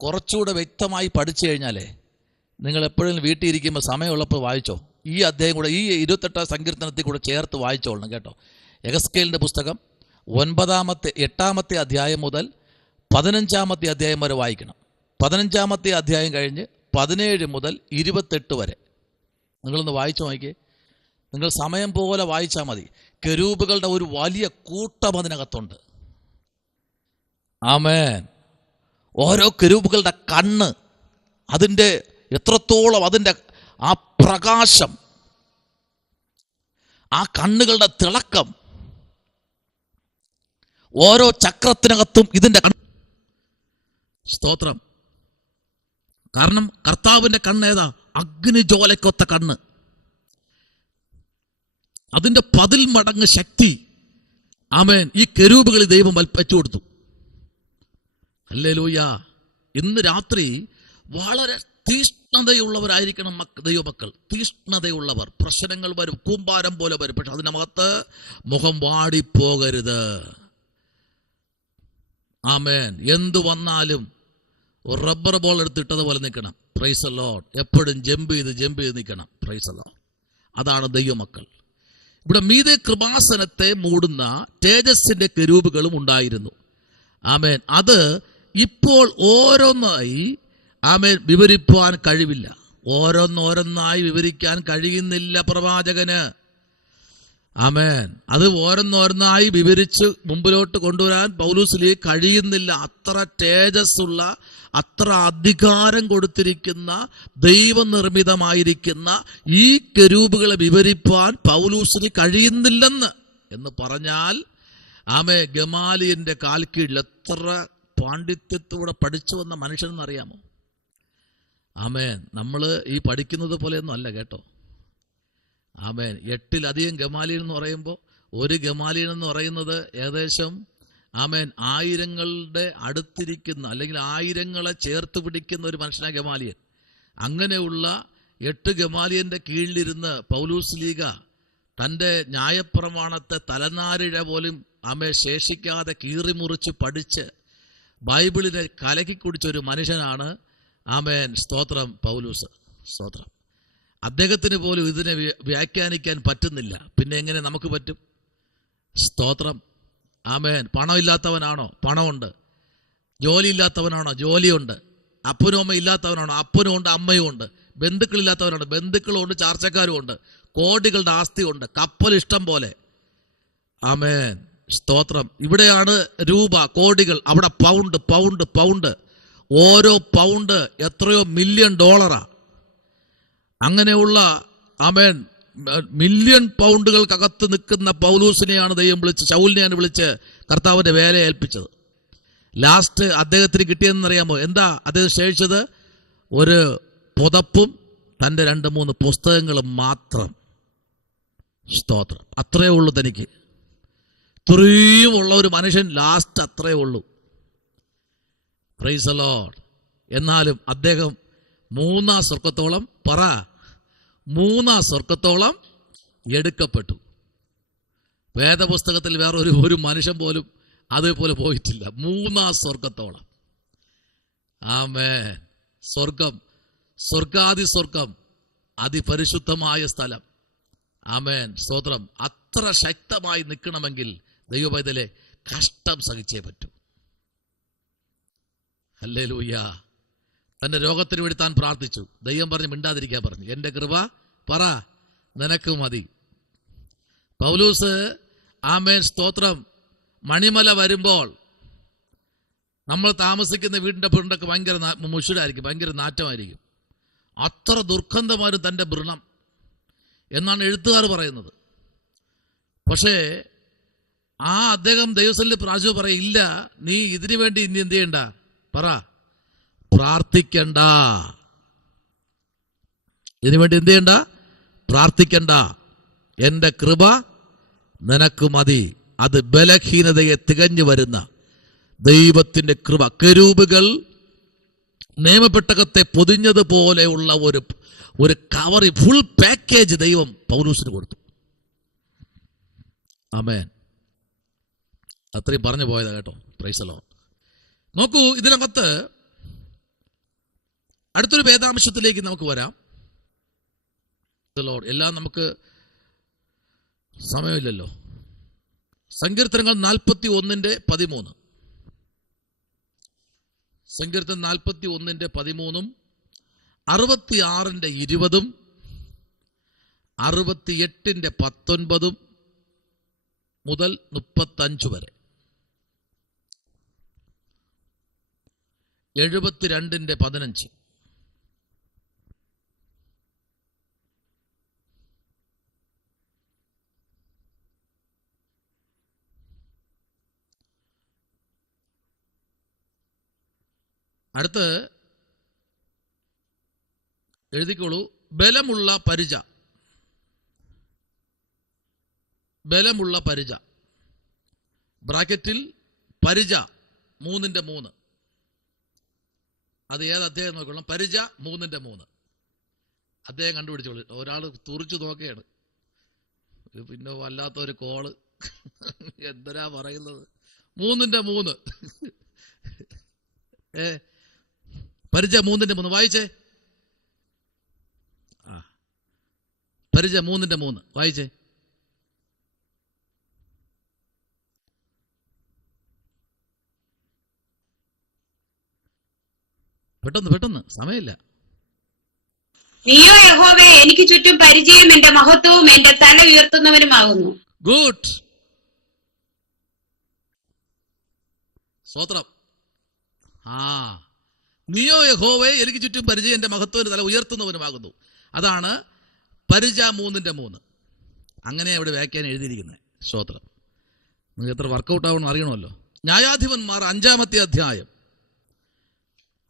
കുറച്ചുകൂടെ വ്യക്തമായി പഠിച്ചു കഴിഞ്ഞാലേ നിങ്ങൾ എപ്പോഴും വീട്ടിൽ ഇരിക്കുമ്പോൾ സമയമുള്ളപ്പോൾ വായിച്ചോ. ഈ അധ്യായം കൂടെ, ഈ 28 സങ്കീർത്തനത്തിൽ കൂടെ ചേർത്ത് വായിച്ചോളണം കേട്ടോ. യെഹെസ്കേലിന്റെ പുസ്തകം 8-ാമത്തെ അധ്യായം മുതൽ 15-ാമത്തെ അധ്യായം വരെ വായിക്കണം. 15-ാമത്തെ അധ്യായം കഴിഞ്ഞ് 17 മുതൽ 28 വരെ നിങ്ങളൊന്ന് വായിച്ചു നോക്കിയേ. നിങ്ങൾ സമയം പോലെ വായിച്ചാൽ മതി. കെരൂബുകളുടെ ഒരു വലിയ കൂട്ടം അതിനകത്തുണ്ട്. ആമേൻ. ഓരോ കെരൂബുകളുടെ കണ്ണ്, അതിൻ്റെ എത്രത്തോളം അതിൻ്റെ ആ പ്രകാശം, ആ കണ്ണുകളുടെ തിളക്കം, ഓരോ ചക്രത്തിനകത്തും ഇതിൻ്റെ സ്തോത്രം. കാരണം കർത്താവിൻ്റെ കണ്ണ് ഏതാ? അഗ്നിജ്വാലയ്ക്കൊത്ത കണ്ണ്. അതിന്റെ 10 മടങ്ങ് ശക്തി. ആമേൻ. ഈ കെരൂബുകളിൽ ദൈവം വെച്ചു കൊടുത്തു. ഹല്ലേലൂയ. ഇന്ന് രാത്രി വളരെ തീഷ്ണതയുള്ളവരായിരിക്കണം ദൈവമക്കൾ. തീഷ്ണതയുള്ളവർ. പ്രശ്നങ്ങൾ വരും, കൂമ്പാരം പോലെ വരും, പക്ഷെ അതിനകത്ത് മുഖം വാടിപ്പോകരുത്. ആമേൻ. എന്തു വന്നാലും റബ്ബർ ബോൾ എടുത്തിട്ടതുപോലെ നിൽക്കണം. Price the Lord. എപ്പോഴും ജമ്പ് ചെയ്ത് നിൽക്കണം. Price the Lord. അതാണ് ദൈവമക്കൾ. ഇവിടെ മീതെ കൃപാസനത്തെ മൂടുന്ന തേജസ്സിന്റെ കെരൂബുകളും ഉണ്ടായിരുന്നു. ആമേൻ. അത് ഇപ്പോൾ ഓരോന്നായി ആമേൻ വിവരിപ്പാൻ കഴിവില്ല. ഓരോന്നോരോന്നായി വിവരിക്കാൻ കഴിയുന്നില്ല പ്രവാചകന്. ആമേൻ. അത് ഓരോന്നോരോന്നായി വിവരിച്ച് മുമ്പിലോട്ട് കൊണ്ടുവരാൻ പൗലോസിന് കഴിയുന്നില്ല. അത്ര തേജസ്സുള്ള, അത്ര അധികാരം കൊടുത്തിരിക്കുന്ന, ദൈവനിർമ്മിതമായിരിക്കുന്ന ഈ കെരൂബുകളെ വിവരിപ്പാൻ പൗലോസിന് എന്ന് പറഞ്ഞാൽ ഗമാലിയന്റെ കാൽ കീഴിൽ എത്ര പാണ്ഡിത്യത്തോടെ പഠിച്ചു വന്ന മനുഷ്യനെന്നറിയാമോ? ആമേൻ. നമ്മൾ ഈ പഠിക്കുന്നത് പോലെയൊന്നും അല്ല കേട്ടോ. ആമേൻ. 8-ലധികം ഗമാലിയൻ എന്ന് പറയുമ്പോൾ ഒരു ഗമാലിയൻ എന്ന് പറയുന്നത് ഏകദേശം ആമേൻ 1000ങ്ങളുടെ അടുത്തിരിക്കുന്ന, അല്ലെങ്കിൽ 1000ങ്ങളെ ചേർത്ത് പിടിക്കുന്ന ഒരു മനുഷ്യനായ ഗമാലിയൻ. അങ്ങനെയുള്ള 8 ഗമാലിയന്റെ കീഴിലിരുന്ന് പൗലൂസ് ലീഗ തൻ്റെ ന്യായപ്രമാണത്തെ തലനാരിഴ പോലും ശേഷിക്കാതെ കീറിമുറിച്ച് പഠിച്ച് ബൈബിളിനെ കലക്കി കുടിച്ച ഒരു മനുഷ്യനാണ് ആമേൻ. സ്തോത്രം. പൗലൂസ്. സ്തോത്രം. അദ്ദേഹത്തിന് പോലും ഇതിനെ വ്യാഖ്യാനിക്കാൻ പറ്റുന്നില്ല. പിന്നെ എങ്ങനെ നമുക്ക് പറ്റും? സ്തോത്രം. ആമേൻ. പണമില്ലാത്തവനാണോ? പണമുണ്ട്. ജോലി ഇല്ലാത്തവനാണോ? ജോലിയുണ്ട്. അപ്പനും അമ്മ ഇല്ലാത്തവനാണോ? അപ്പനും ഉണ്ട്, അമ്മയും ഉണ്ട്. ബന്ധുക്കളില്ലാത്തവനാണ്? ബന്ധുക്കളും ഉണ്ട്, ചാർച്ചക്കാരും ഉണ്ട്. കോടികളുടെ ആസ്തി ഉണ്ട്, കപ്പൽ ഇഷ്ടം പോലെ. ആമേൻ. സ്തോത്രം. ഇവിടെയാണ് രൂപ, കോടികൾ. അവിടെ പൗണ്ട്. ഓരോ പൗണ്ട് എത്രയോ $1,000,000. അങ്ങനെയുള്ള ആമേൻ $1,000,000 പൗണ്ടുകൾക്കകത്ത് നിൽക്കുന്ന പൗലൂസിനെയാണ് ദൈവം വിളിച്ച്, ശൗലിനെയാണ് വിളിച്ച് കർത്താവിന്റെ വേല ഏൽപ്പിച്ചത്. ലാസ്റ്റ് അദ്ദേഹത്തിന് കിട്ടിയതെന്നറിയാമോ? എന്താ അദ്ദേഹം ശേഷിച്ചത്? ഒരു പുതപ്പും തൻ്റെ 2-3 പുസ്തകങ്ങളും മാത്രം. സ്തോത്രം. അത്രയേ ഉള്ളൂ തനിക്ക്. ഇത്രയും ഉള്ള ഒരു മനുഷ്യൻ ലാസ്റ്റ് അത്രയേ ഉള്ളൂ. Price the Lord. എന്നാലും അദ്ദേഹം 3 സ്വർഗത്തോളം 3 സ്വർഗത്തോളം എടുക്കപ്പെട്ടു. വേദപുസ്തകത്തിൽ വേറെ ഒരു മനുഷ്യൻ പോലും അതേപോലെ പോയിട്ടില്ല. 3 സ്വർഗത്തോളം. ആമേൻ. സ്വർഗം, സ്വർഗാതി സ്വർഗം, അതിപരിശുദ്ധമായ സ്ഥലം. ആമേൻ, സ്തോത്രം. അത്ര ശക്തമായി നിൽക്കണമെങ്കിൽ ദൈവപൈതലെ കഷ്ടം സഹിച്ചേ പറ്റൂ. ഹല്ലേലൂയ. തന്റെ രോഗത്തിന് വേണ്ടി താൻ പ്രാർത്ഥിച്ചു. ദൈവം പറഞ്ഞു മിണ്ടാതിരിക്കാൻ പറഞ്ഞു. എന്റെ കൃപ പറ നിനക്ക് മതി. പൗലൂസ്, ആമേൻ, സ്തോത്രം, മണിമല വരുമ്പോൾ നമ്മൾ താമസിക്കുന്ന വീടിന്റെ പുറണ്ടൊക്കെ ഭയങ്കര മുഷിടായിരിക്കും, ഭയങ്കര നാറ്റമായിരിക്കും. അത്ര ദുർഗന്ധമായിരുന്നു തന്റെ വൃണം എന്നാണ് എഴുത്തുകാർ പറയുന്നത്. പക്ഷേ അദ്ദേഹം ദൈവസന്നിധിയിൽ പ്രാർത്ഥിച്ചു പറയില്ല, നീ ഇതിനു വേണ്ടി ഇനി എന്ത് ചെയ്യണ്ട, പറ, പ്രാർത്ഥിക്കണ്ട. ഇതിനു വേണ്ടി എന്ത് ചെയ്യണ്ട, പ്രാർത്ഥിക്കണ്ട. എന്റെ കൃപ നിനക്ക് മതി. അത് ബലഹീനതയെ തികഞ്ഞു വരുന്ന ദൈവത്തിന്റെ കൃപ. കെരൂബുകൾ നിയമപ്പെട്ടകത്തെ പൊതിഞ്ഞതുപോലെയുള്ള ഒരു കവർ, ഫുൾ പാക്കേജ് ദൈവം പൗലൂസിന് കൊടുത്തു. ആമേൻ. അത്രയും പറഞ്ഞു പോയതാ കേട്ടോ. Price the Lord. നോക്കൂ, ഇതിനകത്ത് അടുത്തൊരു വേദാംശത്തിലേക്ക് നമുക്ക് വരാം. എല്ലാം നമുക്ക് സമയമില്ലല്ലോ. സങ്കീർത്തനങ്ങൾ 41:13. സങ്കീർത്തനം 41:13, 66:20, 68:19 മുതൽ 35 വരെ, 72:15. അടുത്ത് എഴുതിക്കോളൂ. ബലമുള്ള പരിച. ബലമുള്ള പരിച, ബ്രാക്കറ്റിൽ പരിച 3:3. അത് ഏത് അധ്യായം നോക്കണം? പരിച 3:3. അദ്ദേഹം കണ്ടുപിടിച്ചോളൂ. ഒരാൾ തുറിച്ചു നോക്കുകയാണ്. പിന്നെ വല്ലാത്തൊരു കോള്. എന്തിനാ പറയുന്നത്? 3:3. പരിച 3:3 വായിച്ചേ. പരിച 3:3 വായിച്ചേ. പെട്ടെന്ന്, സമയമില്ല. നീയോ യഹോവേ എനിക്ക് ചുറ്റും പരിചയം, എന്റെ മഹത്വവും എന്റെ തല ഉയർത്തുന്നവനുമാകുന്നു. ഗുഡ്. സ്തോത്രം. നീയോ യഹോവേ എനിക്ക് ചുറ്റും പരിചയം, എന്റെ മഹത്വം തല ഉയർത്തുന്നവനുമാകുന്നു. അതാണ് പരിച 3:3. അങ്ങനെയാണ് ഇവിടെ വ്യാഖ്യാനം എഴുതിയിരിക്കുന്നത്. സ്തോത്രം. നിങ്ങൾക്ക് എത്ര വർക്കൗട്ട് ആവണം അറിയണമല്ലോ. ന്യായാധിപന്മാർ 5-ാമത്തെ അധ്യായം,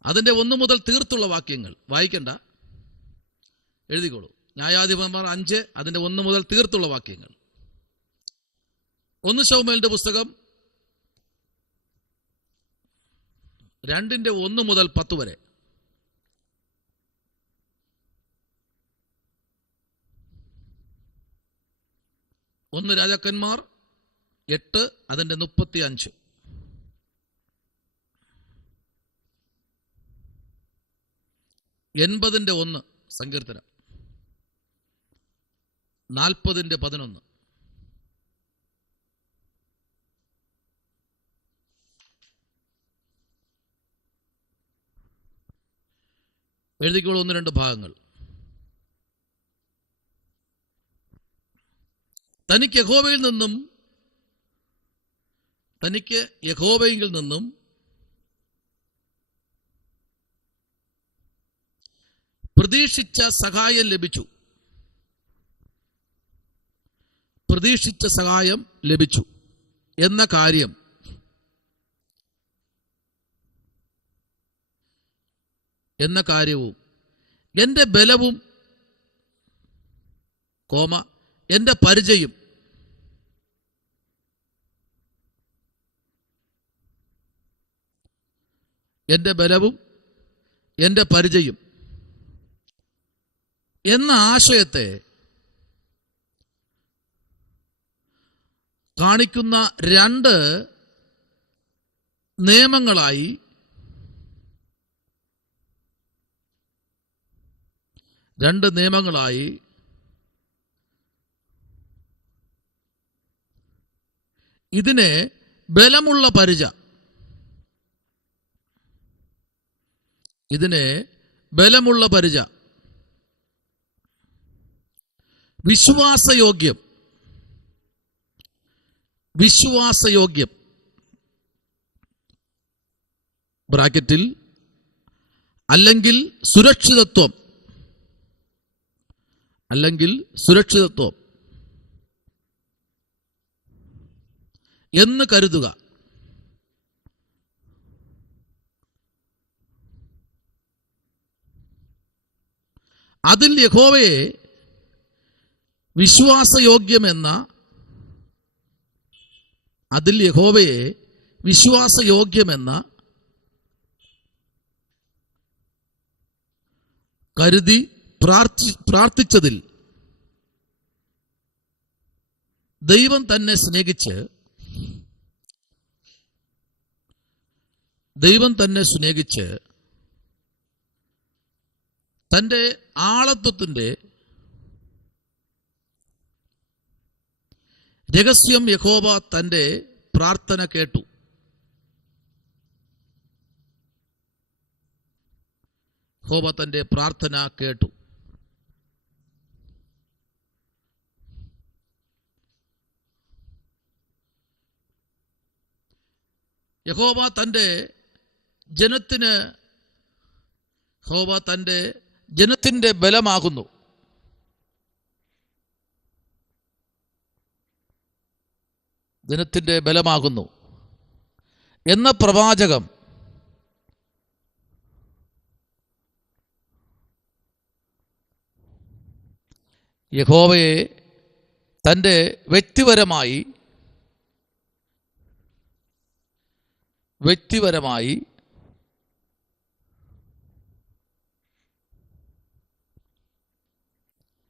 അതിന്റെ 1 മുതൽ തീർത്തുള്ള വാക്യങ്ങൾ വായിക്കണ്ട, എഴുതിക്കോളൂ. ന്യായാധിപന്മാർ 5, അതിന്റെ 1 മുതൽ തീർത്തുള്ള വാക്യങ്ങൾ. 1 ശമൂവേലിന്റെ പുസ്തകം 2:1 മുതൽ 10 വരെ. 1 രാജാക്കന്മാർ 8, അതിന്റെ 35. 80:1 സങ്കീർത്തനം. 40:11. എഴുതിക്കോളൂ 1-2 ഭാഗങ്ങൾ. തനിക്ക് യഹോവയിൽ നിന്നും പ്രതീക്ഷിച്ച സഹായം ലഭിച്ചു എന്ന കാര്യവും എന്റെ ബലവും, എന്റെ പരിചയം, എന്ന ആശയത്തെ കാണിക്കുന്ന രണ്ട് നിയമങ്ങളായി ഇതിനെ ബലമുള്ള പരിച, വിശ്വാസയോഗ്യം ബ്രാക്കറ്റിൽ അല്ലെങ്കിൽ സുരക്ഷിതത്വം എന്ന് കരുതുക. അതിൽ യഹോവയെ വിശ്വാസയോഗ്യമെന്ന കരുതി പ്രാർത്ഥിച്ചതിൽ ദൈവം തന്നെ സ്നേഹിച്ച് തന്റെ ആളത്വത്തിന്റെ രഹസ്യം യഹോവ തന്റെ പ്രാർത്ഥന കേട്ടു. യഹോവ തന്റെ ജനത്തിന്റെ ബലമാകുന്നു. എന്ന പ്രവാചകം യഹോവയെ തന്റെ വ്യക്തിപരമായി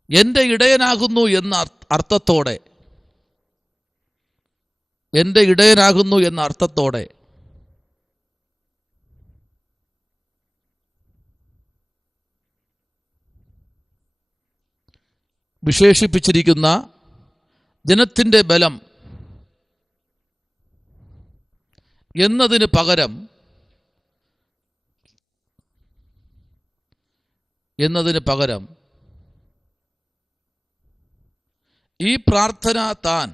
എന്റെ ഇടയനാകുന്നു എന്ന അർത്ഥത്തോടെ വിശേഷിപ്പിച്ചിരിക്കുന്ന ജനത്തിന്റെ ബലം എന്നതിന് പകരം ഈ പ്രാർത്ഥന താൻ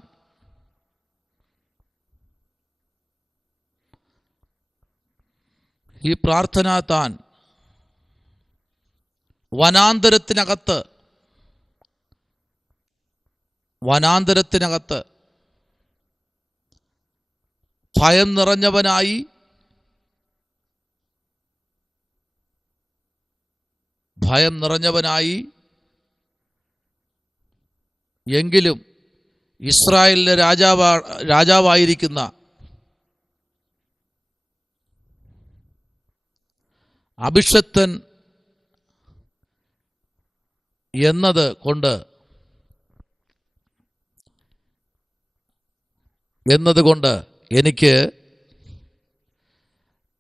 വനാന്തരത്തിനകത്ത് ഭയം നിറഞ്ഞവനായി എങ്കിലും ഇസ്രായേലിലെ രാജാവായിരിക്കുന്ന അഭിഷക്തൻ എന്നതുകൊണ്ട് എനിക്ക്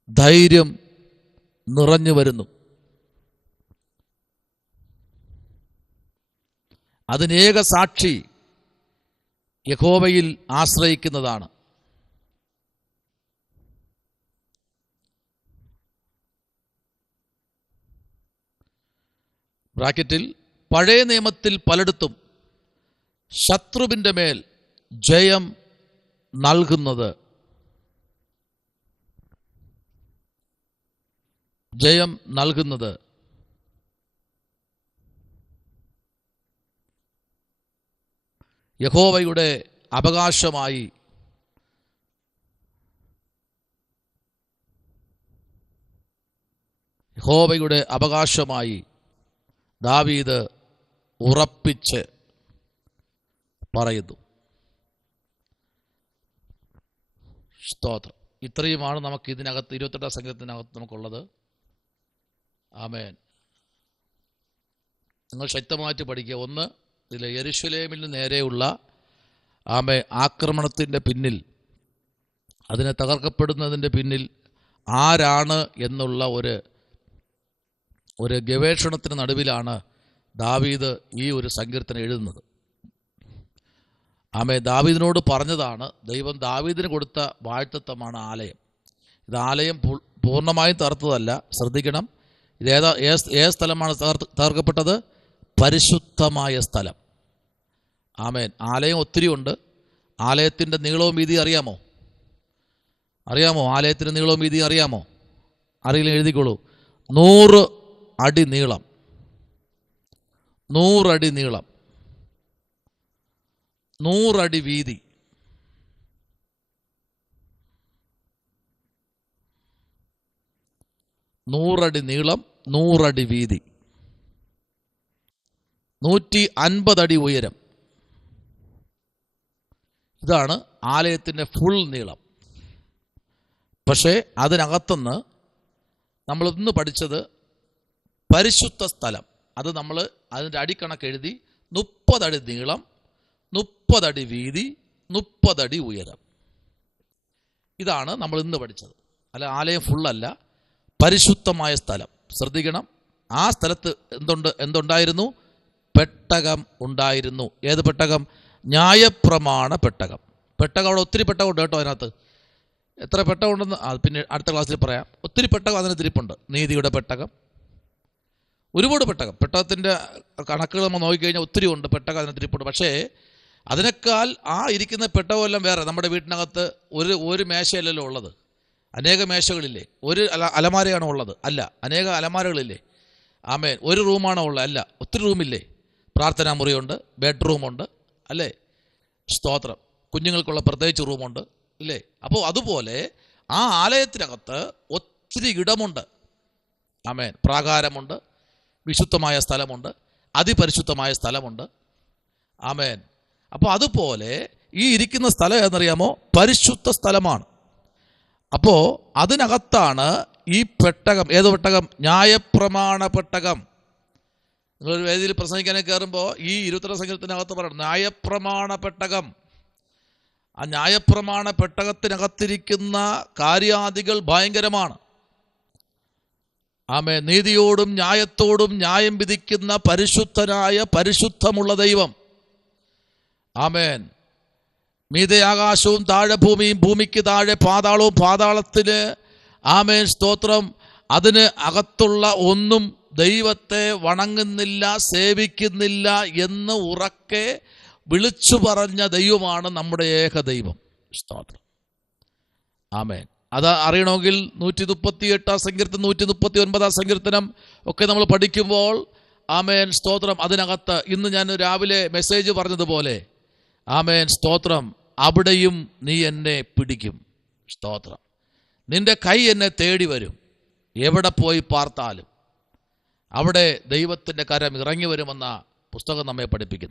ധൈര്യം നിറഞ്ഞു വരുന്നു. അതിനേക സാക്ഷി യഹോവയിൽ ആശ്രയിക്കുന്നതാണ്. ബ്രാക്കറ്റിൽ പഴയ നിയമത്തിൽ പലയിടത്തും ശത്രുവിൻ്റെ മേൽ ജയം നൽകുന്നത് യഹോവയുടെ അവകാശമായി ദാവീദ് ഉറപ്പിച്ച് പറയുന്നു. സ്തോത്രം. ഇത്രയുമാണ് നമുക്ക് ഇതിനകത്ത് 28 സംഗീതത്തിനകത്ത് നമുക്കുള്ളത്. ആമേൻ. നിങ്ങൾ ശക്തമായിട്ട് പഠിക്കുക. ഒന്ന്, ഇതിൽ യെരുശലേമിന് നേരെയുള്ള ആക്രമണത്തിൻ്റെ പിന്നിൽ, അതിനെ തകർക്കപ്പെടുന്നതിൻ്റെ പിന്നിൽ ആരാണ് എന്നുള്ള ഒരു ഗവേഷണത്തിന് നടുവിലാണ് ദാവീദ് ഈ ഒരു സങ്കീർത്തനം എഴുതുന്നത്. ദാവീദിനോട് പറഞ്ഞതാണ്, ദൈവം ദാവീദിന് കൊടുത്ത വാഴ്ത്തത്വമാണ് ആലയം. ഇത് ആലയം പൂർണ്ണമായും തകർത്തതല്ല, ശ്രദ്ധിക്കണം. ഏത് സ്ഥലമാണ് തകർക്കപ്പെട്ടത്? പരിശുദ്ധമായ സ്ഥലം. ആലയം ഒത്തിരി ഉണ്ട്. ആലയത്തിൻ്റെ നീളവും വീതി അറിയാമോ? ആലയത്തിൻ്റെ നീളവും വീതി അറിയാമോ? അറിയില്ല, എഴുതിക്കോളൂ. 100 അടി നീളം, 100 അടി നീളം, 100 അടി വീതി, 100 അടി നീളം, 100 അടി വീതി, 150 അടി ഉയരം. ഇതാണ് ആലയത്തിൻ്റെ ഫുൾ നീളം. പക്ഷേ അതിനകത്തുനിന്ന് നമ്മൾ ഇന്ന് പഠിച്ചത് പരിശുദ്ധ സ്ഥലം. അത് നമ്മൾ അതിൻ്റെ അടിക്കണക്ക് എഴുതി 30 അടി നീളം, 30 അടി വീതി, 30 അടി ഉയരം. ഇതാണ് നമ്മൾ ഇന്ന് പഠിച്ചത്. അല്ല, ആലയം ഫുള്ളല്ല, പരിശുദ്ധമായ സ്ഥലം. ശ്രദ്ധിക്കണം, ആ സ്ഥലത്ത് എന്തുണ്ടായിരുന്നു? പെട്ടകം ഉണ്ടായിരുന്നു. ഏത് പെട്ടകം? ന്യായപ്രമാണ പെട്ടകം. അവിടെ ഒത്തിരി പെട്ടകമുണ്ട് കേട്ടോ. അതിനകത്ത് എത്ര പെട്ടകമുണ്ടെന്ന് പിന്നെ അടുത്ത ക്ലാസ്സിൽ പറയാം. ഒത്തിരി പെട്ടകം അതിന് തിരിപ്പുണ്ട്. നീതിയുടെ പെട്ടകം, ഒരുപാട് പെട്ടകം. പെട്ടകത്തിൻ്റെ കണക്കുകൾ നമ്മൾ നോക്കിക്കഴിഞ്ഞാൽ ഒത്തിരി ഉണ്ട് പെട്ടകം അതിന് തിരിപ്പുണ്ട്. പക്ഷേ അതിനേക്കാൾ ഇരിക്കുന്ന പെട്ടകമെല്ലാം വേറെ. നമ്മുടെ വീട്ടിനകത്ത് ഒരു മേശയല്ലല്ലോ ഉള്ളത്, അനേക മേശകളില്ലേ? ഒരു അലമാരയാണോ ഉള്ളത്? അല്ല, അനേക അലമാരകളില്ലേ? ഒരു റൂമാണോ ഉള്ളത്? അല്ല, ഒത്തിരി റൂമില്ലേ? പ്രാർത്ഥനാ മുറിയുണ്ട്, ബെഡ്റൂമുണ്ട്, അല്ലേ? സ്തോത്രം. കുഞ്ഞുങ്ങൾക്കുള്ള പ്രത്യേകിച്ച് റൂമുണ്ട്, ഇല്ലേ? അപ്പോൾ അതുപോലെ ആ ആലയത്തിനകത്ത് ഒത്തിരി ഇടമുണ്ട്. പ്രാകാരമുണ്ട്, വിശുദ്ധമായ സ്ഥലമുണ്ട്, അതിപരിശുദ്ധമായ സ്ഥലമുണ്ട്. അപ്പോൾ അതുപോലെ ഈ ഇരിക്കുന്ന സ്ഥലം എന്നറിയാമോ? പരിശുദ്ധ സ്ഥലമാണ്. അപ്പോൾ അതിനകത്താണ് ഈ പെട്ടകം. ഏത് പെട്ടകം? ന്യായപ്രമാണ പെട്ടകം. നിങ്ങളൊരു വേദിയിൽ പ്രസംഗിക്കാനൊക്കെ കയറുമ്പോൾ ഈ 22 സംഖ്യത്തിനകത്ത് പറയണം ന്യായപ്രമാണ പെട്ടകം. ആ ന്യായപ്രമാണ പെട്ടകത്തിനകത്തിരിക്കുന്ന കാര്യാദികൾ ഭയങ്കരമാണ്. നീതിയോടും ന്യായത്തോടും ന്യായം വിധിക്കുന്ന പരിശുദ്ധനായ പരിശുദ്ധമുള്ള ദൈവം. മീതെ ആകാശവും താഴെ ഭൂമിയും, ഭൂമിക്ക് താഴെ പാതാളവും, പാതാളത്തിന് സ്തോത്രം, അതിന് അകത്തുള്ള ഒന്നും ദൈവത്തെ വണങ്ങുന്നില്ല, സേവിക്കുന്നില്ല എന്ന് ഉറക്കെ വിളിച്ചു പറഞ്ഞ ദൈവമാണ് നമ്മുടെ ഏക ദൈവം. സ്തോത്രം. അത് അറിയണമെങ്കിൽ 138 സങ്കീർത്തനം, 139 സങ്കീർത്തനം ഒക്കെ നമ്മൾ പഠിക്കുമ്പോൾ സ്തോത്രം, അതിനകത്ത് ഇന്ന് ഞാൻ രാവിലെ മെസ്സേജ് പറഞ്ഞതുപോലെ സ്തോത്രം, അവിടെയും നീ എന്നെ പിടിക്കും. സ്തോത്രം. നിന്റെ കൈ എന്നെ തേടി വരും. എവിടെ പോയി പാർത്താലും അവിടെ ദൈവത്തിൻ്റെ കരം ഇറങ്ങി വരുമെന്ന പുസ്തകം നമ്മെ പഠിപ്പിക്കുന്നു.